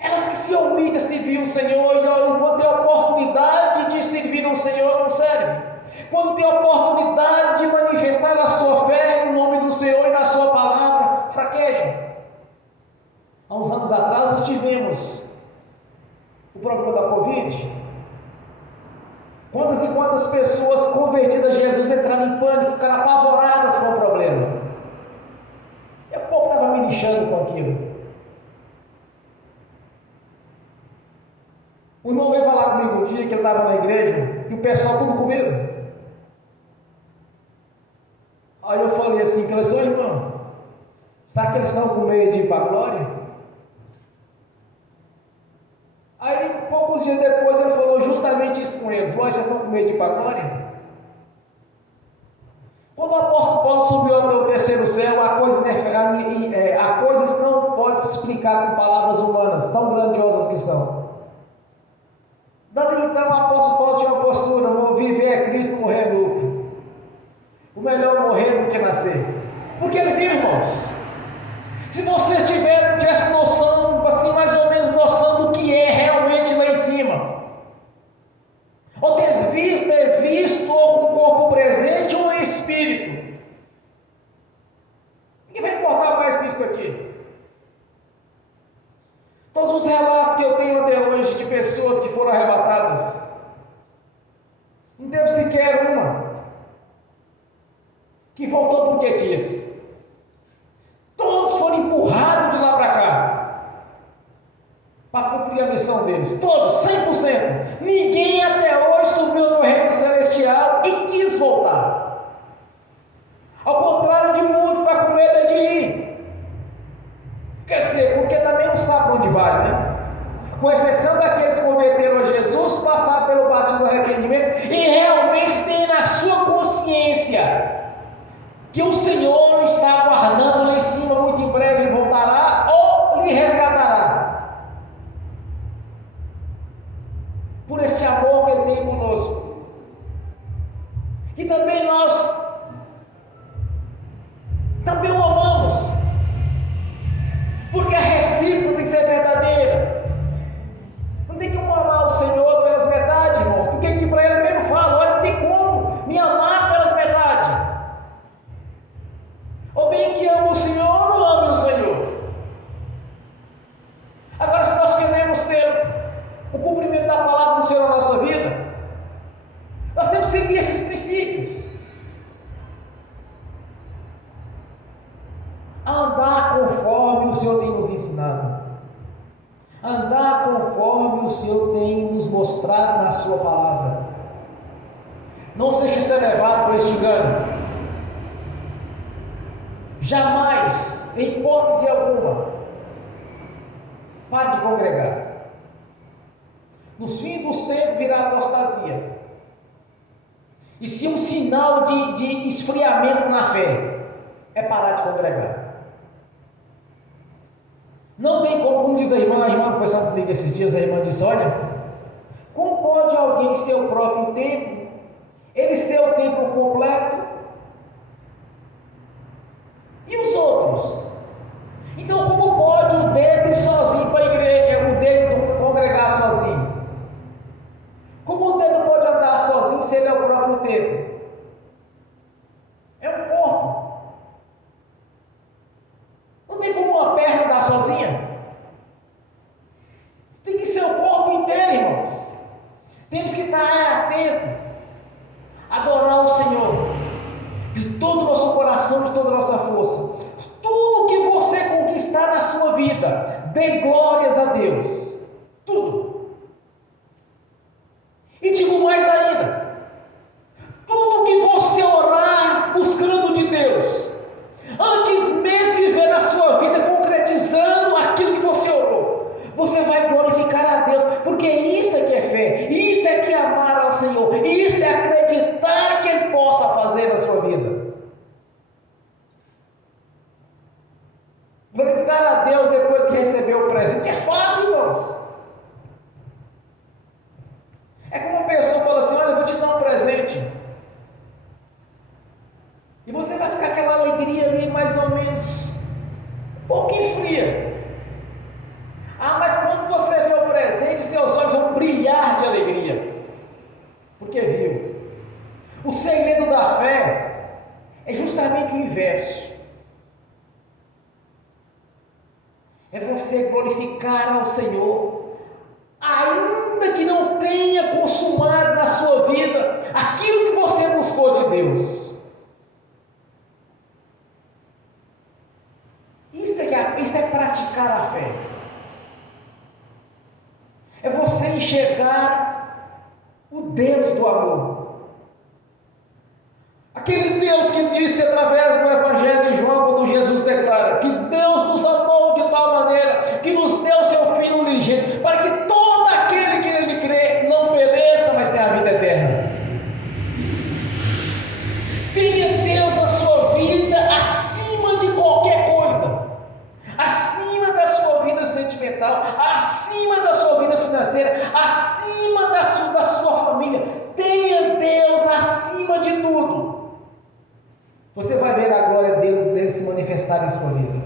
Elas que se omitem a servir o Senhor, e quando tem a oportunidade de servir o Senhor, não serve. Quando tem a oportunidade de manifestar a sua fé no nome do Senhor e na sua palavra, fraquejam. Há uns anos atrás nós tivemos o problema da Covid. Quantas e quantas pessoas convertidas a Jesus entraram em pânico, ficaram apavoradas com o problema. E a pouco estava me lixando com aquilo. O irmão veio falar comigo um dia que ele estava na igreja e o pessoal tudo com medo. Aí eu falei assim, ô irmão, será que eles estão com medo de ir para a glória? Aí poucos dias depois ele falou justamente isso com eles: vocês estão com medo de ir para a glória? Quando o apóstolo Paulo subiu até o terceiro céu, há coisas que não pode se explicar com palavras humanas, tão grandiosas que são. Dali então o apóstolo Paulo tinha uma postura: viver é Cristo, morrer é lucro. O melhor morrer do que nascer. Porque ele viu, irmãos. Se vocês tivessem noção, assim, mais ou menos noção do que é realmente lá em cima, ou ter visto um corpo presente ou um espírito, ninguém vai importar mais que isso aqui. Todos os relatos que eu tenho até hoje de pessoas que foram arrebatadas, não teve sequer uma que voltou porque quis. Todos foram empurrados de lá para cá para cumprir a missão deles. Todos, 100%. Ninguém até hoje subiu no reino celestial e quis voltar. Ao contrário de muitos, está com medo de ir. Quer dizer, porque também não sabe para onde vai, né? Com exceção daqueles que converteram a Jesus, passaram pelo batismo do arrependimento e realmente têm na sua consciência que o Senhor está aguardando lá em cima, muito em breve Ele voltará ou lhe resgatará. Por este amor que Ele tem conosco. Que também nós também o amamos. Porque a recíproca tem que ser verdadeira. Não tem como amar o Senhor pelas metades, irmãos. Porque aqui para Ele mesmo fala: olha, não tem como me amar pelas metades. Ou bem que amo o Senhor ou não amo o Senhor. Agora, se nós queremos ter o cumprimento da na sua palavra. Não seja ser levado por este engano. Jamais, em hipótese alguma, pare de congregar. Nos fins dos tempos virá apostasia. E se um sinal de esfriamento na fé é parar de congregar. Não tem como diz a irmã conversando comigo esses dias, a irmã disse: olha, como pode alguém ser o próprio templo, ele ser o templo completo, e os outros? Então como pode o dedo ir sozinho para a igreja, o dedo congregar sozinho? Como o dedo pode andar sozinho se ele é o próprio templo? É um corpo. Não tem como uma perna andar sozinha. Tem que ser o corpo inteiro, irmãos. Temos que estar atentos, adorar o Senhor de todo o nosso coração, de toda a nossa força. Tudo que você conquistar na sua vida, dê glórias a Deus. Tudo. E digo mais ainda: tudo que você orar buscando de Deus, antes mesmo de ver na sua vida concretizando aquilo que você orou, você vai glorificar a Deus, porque isto é que é fé, isto é que é amar ao Senhor, isto é acreditar que Ele possa fazer na sua vida. Glorificar a Deus depois que recebeu o presente é fácil, irmãos. É como uma pessoa fala assim: olha, eu vou te dar um presente. E você vai ficar aquela alegria ali mais ou menos um pouquinho fria. Ah, mas quando você vê o presente, seus olhos vão brilhar de alegria, porque viu. O segredo da fé é justamente o inverso. É você glorificar ao Senhor, ainda que não tenha consumado na sua vida aquilo que você buscou de Deus. Isso é praticar a fé. É você enxergar o Deus do amor. Aquele Deus que disse através do Evangelho de João, quando Jesus declara que Deus nos amou de tal maneira que nos deu seu Filho unigênito, para que todo aquele que nele crê não pereça, mas tenha a vida eterna. Tenha Deus na sua vida acima de qualquer coisa, acima da sua vida sentimental, acima da sua vida financeira, acima da sua família. Tenha Deus acima de tudo. Você vai ver a glória dele se manifestar em sua vida.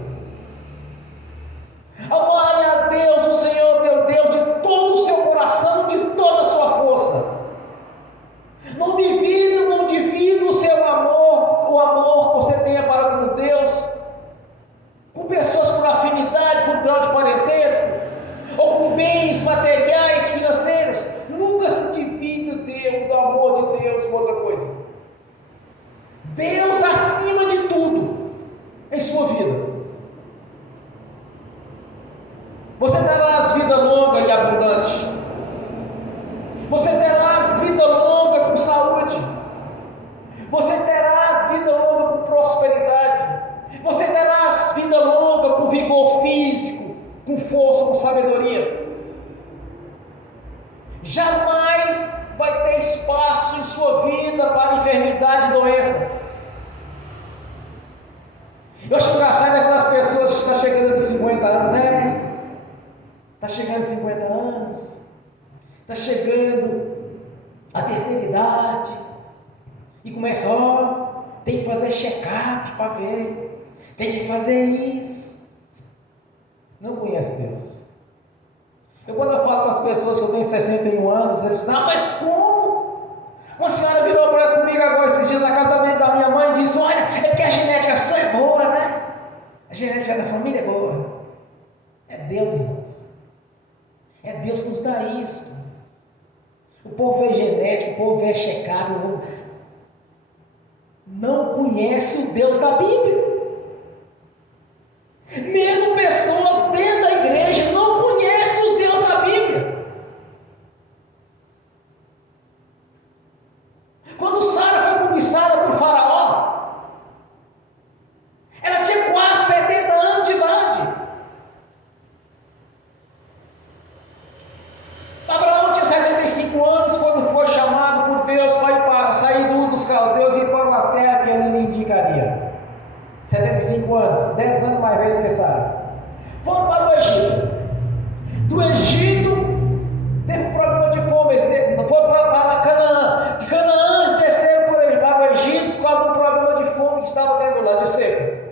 Amai a Deus, o Senhor teu Deus, de todo o seu coração, de toda a sua força. Não divida o seu amor, o amor que você tenha para com Deus, com pessoas por afinidade, por grau de parentesco, ou com bens materiais, financeiros. Nunca se divida do amor de Deus com outra coisa. Deus acima de tudo em sua vida. Você terá vida longa e abundante. Você terá vida longa com saúde. Você terá vida longa com prosperidade. Você terá vida longa com vigor físico, com força, com sabedoria. Jamais vai ter espaço em sua vida para enfermidade e doença. Eu acho engraçado aquelas pessoas que estão chegando de 50 anos, está chegando 50 anos, está chegando a terceira idade, e começa, tem que fazer check-up para ver, tem que fazer isso. Não conhece Deus. Quando eu falo para as pessoas que eu tenho 61 anos, eles dizem: mas como? Uma senhora virou comigo agora esses dias na casa da minha mãe e disse: olha, é porque a genética sua é boa, né? A genética da família é boa. É Deus, irmãos. É Deus que nos dá isso. O povo vê genética, o povo vê check-up, não conhece o Deus da Bíblia. Mesmo pessoas dentro da igreja não conhecem o Deus da Bíblia. 10 anos mais velho que Sara. Foram para o Egito. Do Egito, teve um problema de fome, eles foram para Canaã. De Canaã, eles desceram para o Egito por causa do problema de fome que estava tendo lá, de seco.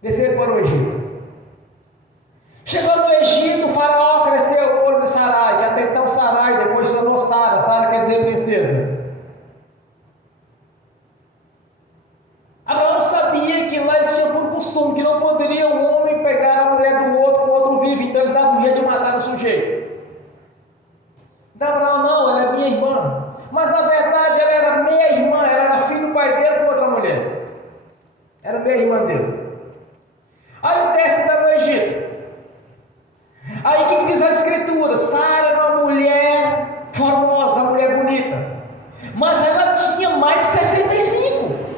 Desceram para o Egito. Chegando no Egito, o faraó cresceu o olho de Sarai, que até então Sarai, depois se tornou Sara. Sara quer dizer princesa. Abraão sabia que lá eles tinham por costume que não poderia um homem pegar a mulher do outro com o outro vivo, então eles davam jeito de matar o sujeito. Da Abraão, não, ela é minha irmã. Mas na verdade ela era meia irmã, ela era filho do pai dele com outra mulher. Era meia irmã dele. Aí desce lá no Egito. Aí o que diz a Escritura? Sara era uma mulher formosa, uma mulher bonita, mas ela tinha mais de 65.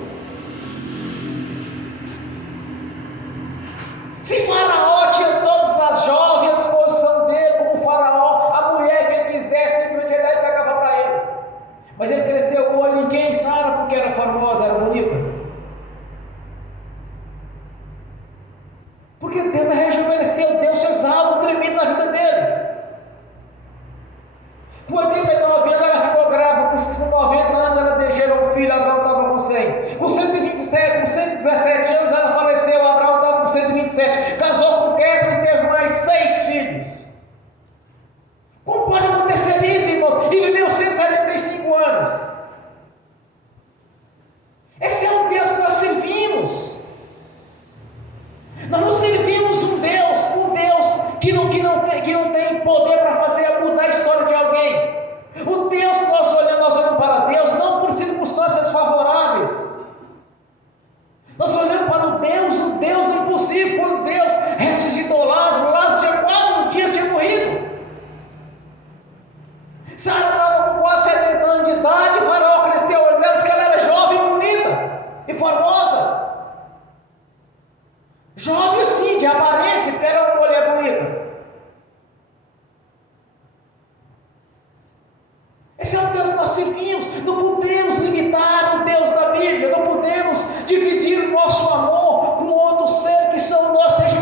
Se Faraó tinha todas as jovens à disposição dele, como Faraó, a mulher que ele quisesse, simplesmente ele pegava para ele. Mas ele cresceu o olho em quem? Sara, porque era formosa, era bonita. Porque Deus rejuvenesceu, Deus fez algo tremendo na vida deles. Com 89 anos ela ficou grávida, com 90 anos ela gerou um filho, Abraão estava com 100. Com 127, com 117 anos ela faleceu, Abraão estava com 127. Casou com Kétara e teve mais 6 filhos. Como pode acontecer isso, irmãos? E viveu 175 anos. Esse é o Deus que nós servimos. Nós não servimos um Deus que não tem poder para fazer mudar a história de alguém. O Deus que nós olhamos para Deus não por circunstâncias favoráveis. Nós olhamos para o Deus do impossível. Quando Deus ressuscitou Lázaro, Lázaro tinha 4 dias tinha morrido. Sara estava com quase 70 anos de idade, o Faraó cresceu olhando porque ela era jovem, bonita e formosa. Jovem assim, de aparência, porque era uma mulher bonita. Esse é o Deus que nós servimos. Não podemos limitar o Deus da Bíblia, não podemos dividir o nosso amor com outro ser que seja o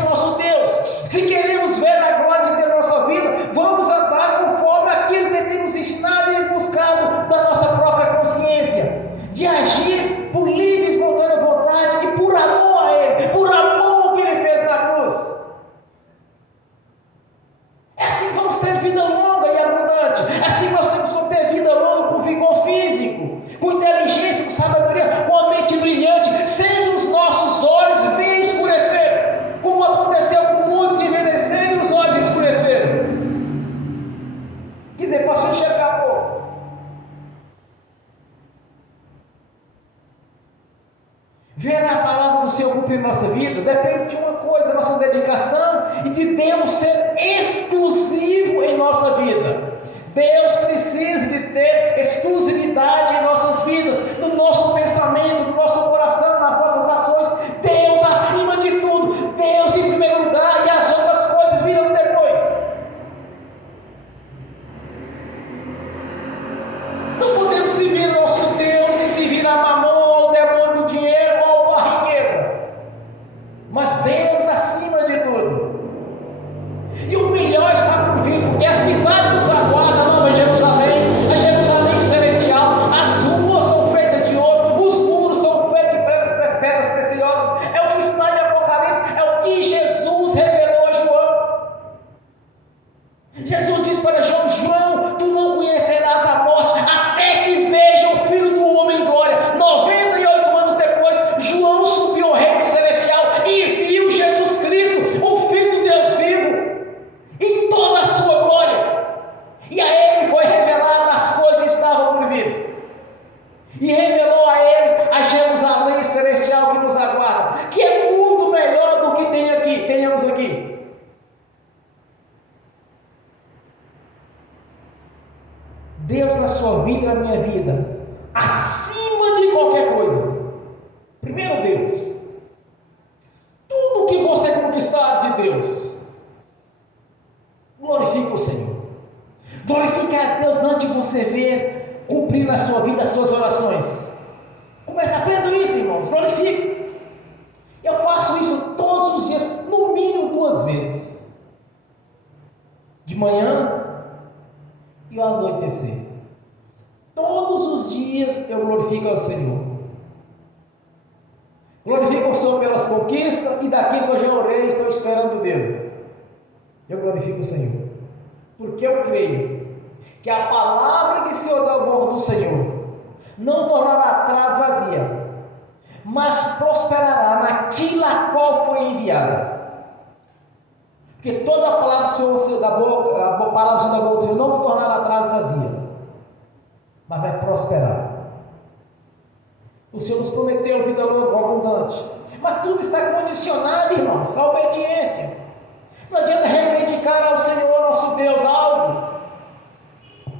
nosso Deus. Se queremos ver a glória de Deus na nossa vida, vamos andar conforme aquilo que temos ensinado e buscado da nossa própria consciência, de agir por livre e espontânea vontade e por amor a Ele, por amor ao que Ele fez na cruz. É assim que vamos ter vida longa e abundante. É assim que nós temos que ter vida longa com vigor físico, com inteligência, com sabedoria, com a mente brilhante, sem os nossos olhos verem escurecer, como aconteceu com muitos que envelheceram e os olhos escureceram. Quer dizer, passou a enxergar pouco. Ver a palavra do Senhor cumprir nossa vida depende de uma coisa, da nossa dedicação e de Deus ser exclusivo em nossa vida. Deus precisa de ter exclusividade em nossas vidas, no nosso pensamento, no nosso coração, nas nossas ações. Deus acima de tudo, Deus em primeiro lugar, e as outras coisas virão depois. Não podemos servir nosso Deus e servir a mamão, ao demônio do dinheiro ou à riqueza, mas Deus acima de tudo. E o melhor está por vir, porque a cidade nos aguarda, a Nova Jerusalém, a Jerusalém celestial. As ruas são feitas de ouro, os muros são feitos de pedras preciosas. É o que está em Apocalipse, é o que Jesus revelou a João. Jesus disse para João: João, tu não conhecerás a morte até que veja o Filho do Homem em glória. 98 anos depois, João subiu ao reino celestial e viu Jesus Cristo, o Filho de Deus vivo, em toda a sua glória. E a ele foi revelado as coisas que estavam por vir. E revelou a ele a Jerusalém celestial que nos aguarda, que é muito melhor do que tenhamos aqui. Deus na sua vida e na minha vida, acima de qualquer coisa. Primeiro Deus. Tudo que você conquistar de Deus, glorifica o Senhor. Glorifica a Deus antes de você ver cumprir na sua vida as suas orações. Comece aprendendo isso, irmãos. Glorifique. Eu faço isso Todos os dias eu glorifico ao Senhor. Glorifico o Senhor pelas conquistas e daquilo que eu já orei e estou esperando dele. Eu glorifico o Senhor, porque eu creio que a palavra que se ouviu da boca do Senhor não tornará atrás vazia, mas prosperará naquilo a qual foi enviada. Porque toda a palavra do Senhor da boca, a palavra do Senhor da boca do Senhor não vai tornar atrás vazia, mas vai prosperar. O Senhor nos prometeu vida longa, abundante, mas tudo está condicionado, irmãos, à obediência. Não adianta reivindicar ao Senhor nosso Deus algo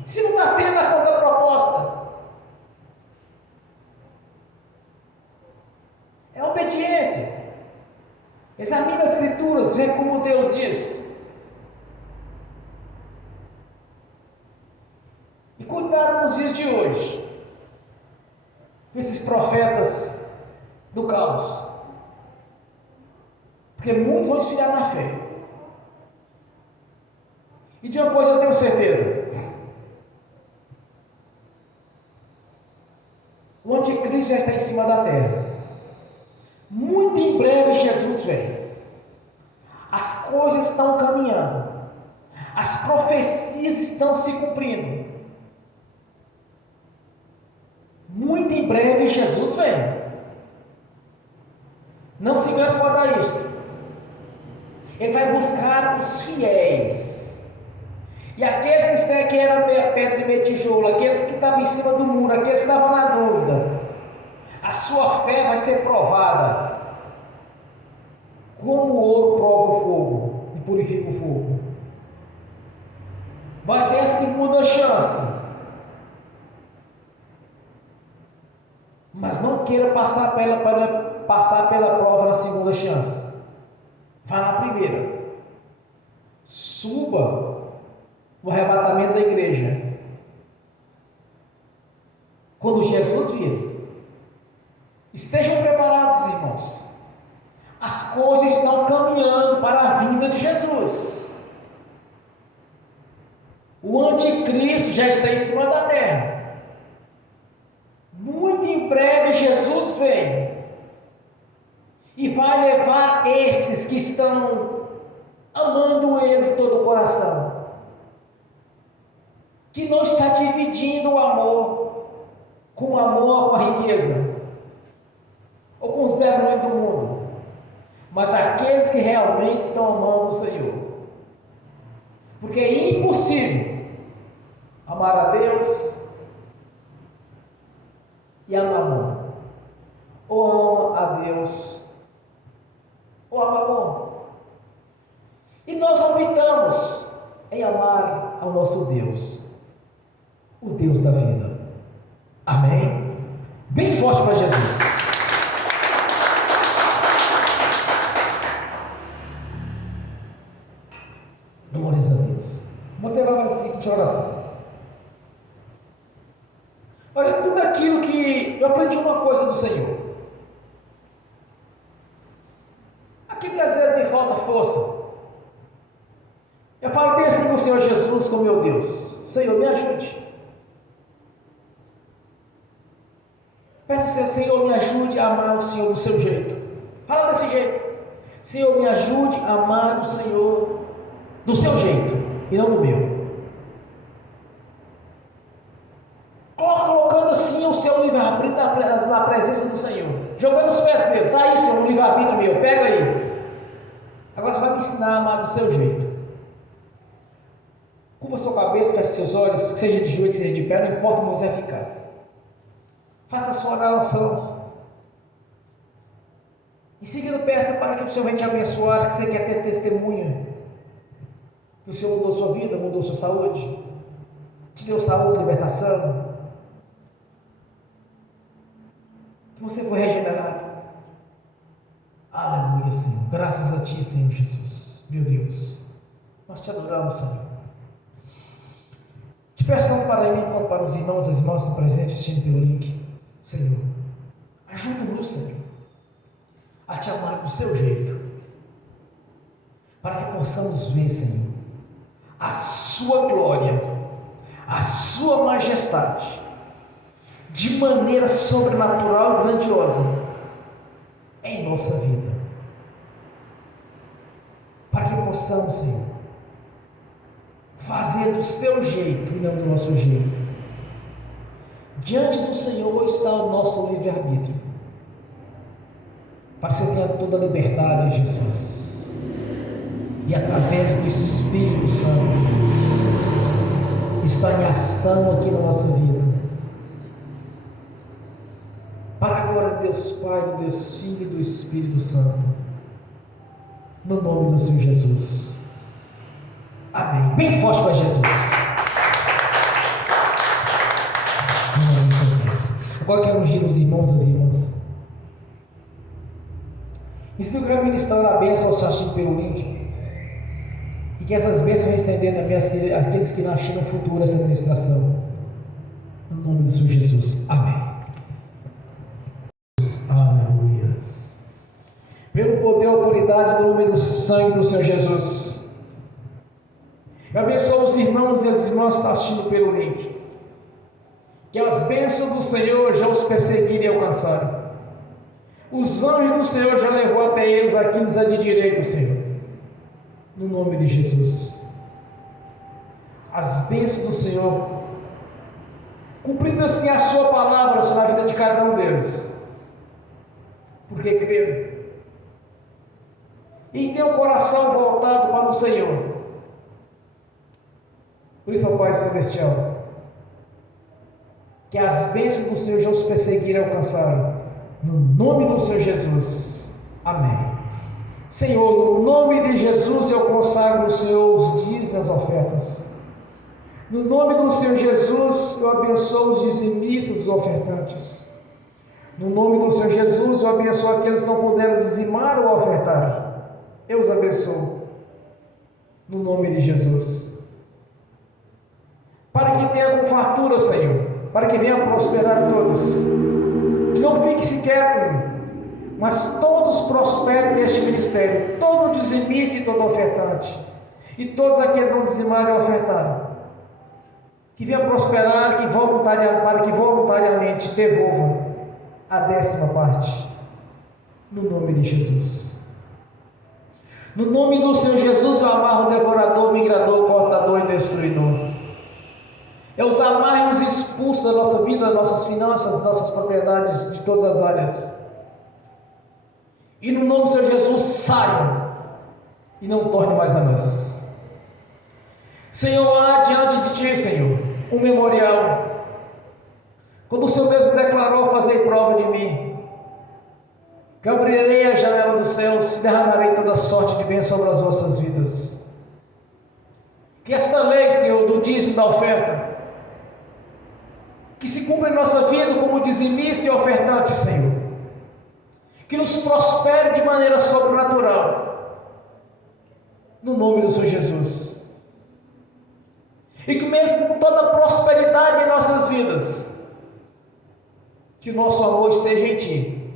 se não está tendo a contraproposta. É obediência. Examine as Escrituras, vê como Deus diz. E cuidado nos dias de hoje, com esses profetas do caos, porque muitos vão esfriar na fé. E de uma coisa eu tenho certeza: o anticristo já está em cima da terra. Muito em breve Jesus vem. As coisas estão caminhando, as profecias estão se cumprindo. Muito em breve Jesus vem. Não se engane por dar isso. Ele vai buscar os fiéis. E aqueles que eram meia pedra e meia tijolo, aqueles que estavam em cima do muro, aqueles que estavam na dúvida, a sua fé vai ser provada. Como o ouro prova o fogo e purifica o fogo. Vai ter a segunda chance. Mas não queira passar pela prova na segunda chance. Vá na primeira. Suba o arrebatamento da igreja. Quando Jesus vir, estejam preparados, irmãos. As coisas estão caminhando para a vinda de Jesus. O anticristo já está em cima da terra. Muito em breve Jesus vem e vai levar esses que estão amando Ele de todo o coração, que não está dividindo o amor com a riqueza ou com os demônios do mundo, mas aqueles que realmente estão amando o Senhor. Porque é impossível amar a Deus e a Mamon. Ou ama a Deus ou a Mamon. E nós optamos em amar ao nosso Deus, o Deus da vida. Amém? Bem forte para Jesus. Glórias a Deus. Você vai fazer a seguinte oração. Olha, tudo aquilo que eu aprendi uma coisa do Senhor. Aquilo que às vezes me falta força. Eu falo bem assim com o Senhor Jesus, com meu Deus. Senhor, me ajude. Peço ao Senhor, Senhor, me ajude a amar o Senhor do seu jeito. Fala desse jeito. Senhor, me ajude a amar o Senhor do seu jeito e não do meu. Colocando assim o seu livre-arbítrio na presença do Senhor, jogando os pés dele. Tá aí, Senhor, um livre-arbítrio meu, pega aí. Agora você vai me ensinar a amar do seu jeito. Curva sua cabeça, feche seus olhos, seja de joelho, seja de pé, não importa como você vai ficar. Faça a sua oração. Em seguida, peça para que o Senhor venha te abençoar, que você quer ter testemunha. Que o Senhor mudou sua vida, mudou sua saúde, te deu saúde, libertação, que você foi regenerado. Aleluia, Senhor. Graças a Ti, Senhor Jesus. Meu Deus, nós Te adoramos, Senhor. Te peço tanto para mim quanto para os irmãos e as irmãs que estão presentes assistindo pelo link. Senhor, ajuda-nos, Senhor, a Te amar do seu jeito, para que possamos ver, Senhor, a Sua glória, a Sua majestade de maneira sobrenatural e grandiosa em nossa vida, para que possamos, Senhor, fazer do seu jeito e não do nosso jeito. Diante do Senhor está o nosso livre-arbítrio, para que você tenha toda a liberdade, Jesus, e através do Espírito Santo está em ação aqui na nossa vida, para a glória de Deus Pai, do Deus Filho e do Espírito Santo, no nome do Senhor Jesus. Amém. Bem forte para Jesus. Agora quero ungir os irmãos e as irmãs. E se eu quero ministrar a bênção ao assistindo pelo link, e que essas bênçãos vão estender também àqueles que nasceram no futuro essa administração, no nome do Senhor Jesus. Amém. Aleluia. Pelo poder e autoridade do nome do sangue do Senhor Jesus, eu abençoo os irmãos e as irmãs que estão assistindo pelo link, que as bênçãos do Senhor já os perseguirem e alcançarem. Os anjos do Senhor já levou até eles aqueles de direito, Senhor, no nome de Jesus. As bênçãos do Senhor, cumprindo assim a sua palavra na vida de cada um deles, porque creram e tem o coração voltado para o Senhor. Por isso, ó Pai Celestial, que as bênçãos do Senhor já os perseguirem e alcançaram, no nome do Senhor Jesus. Amém. Senhor, no nome de Jesus eu consagro o Senhor os dízimos e as ofertas. No nome do Senhor Jesus eu abençoo os dizimistas e os ofertantes. No nome do Senhor Jesus eu abençoo aqueles que não puderam dizimar ou ofertar. Eu os abençoo, no nome de Jesus, para que tenha com fartura, Senhor, para que venha prosperar todos, que não fique sequer um, mas todos prosperem neste ministério, todo dizimista e todo ofertante, e todos aqueles que não dizimaram e ofertaram, que venha prosperar, para que voluntariamente devolvam a 10ª parte, no nome de Jesus. No nome do Senhor Jesus, eu amarro o devorador, migrador, cortador e destruidor. Eu os amarro e os expulso da nossa vida, das nossas finanças, das nossas propriedades, de todas as áreas. E no nome do Senhor Jesus, saiam e não torne mais a nós. Senhor, há diante de Ti, Senhor, um memorial. Quando o Senhor mesmo declarou: fazei prova de mim, que abrirei a janela dos céus e derramarei toda sorte de bem sobre as vossas vidas. Que esta lei, Senhor, do dízimo e da oferta, que se cumpra em nossa vida como dizimista e ofertante, Senhor, que nos prospere de maneira sobrenatural, no nome do Senhor Jesus, e que mesmo com toda a prosperidade em nossas vidas, que o nosso amor esteja em Ti,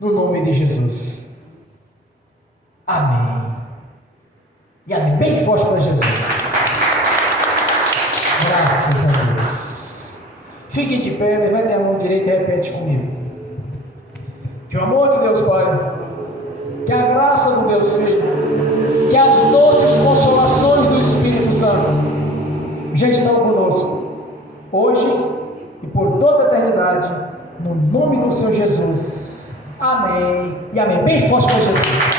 no nome de Jesus. Amém. E amém. Bem forte para Jesus. Graças a Deus. Fiquem de pé, levantem a mão direita e repete comigo. Que o amor de Deus Pai, que a graça do Deus Filho, que as doces consolações do Espírito Santo já estão conosco, hoje e por toda a eternidade, no nome do Senhor Jesus. Amém e amém. Bem forte para Jesus.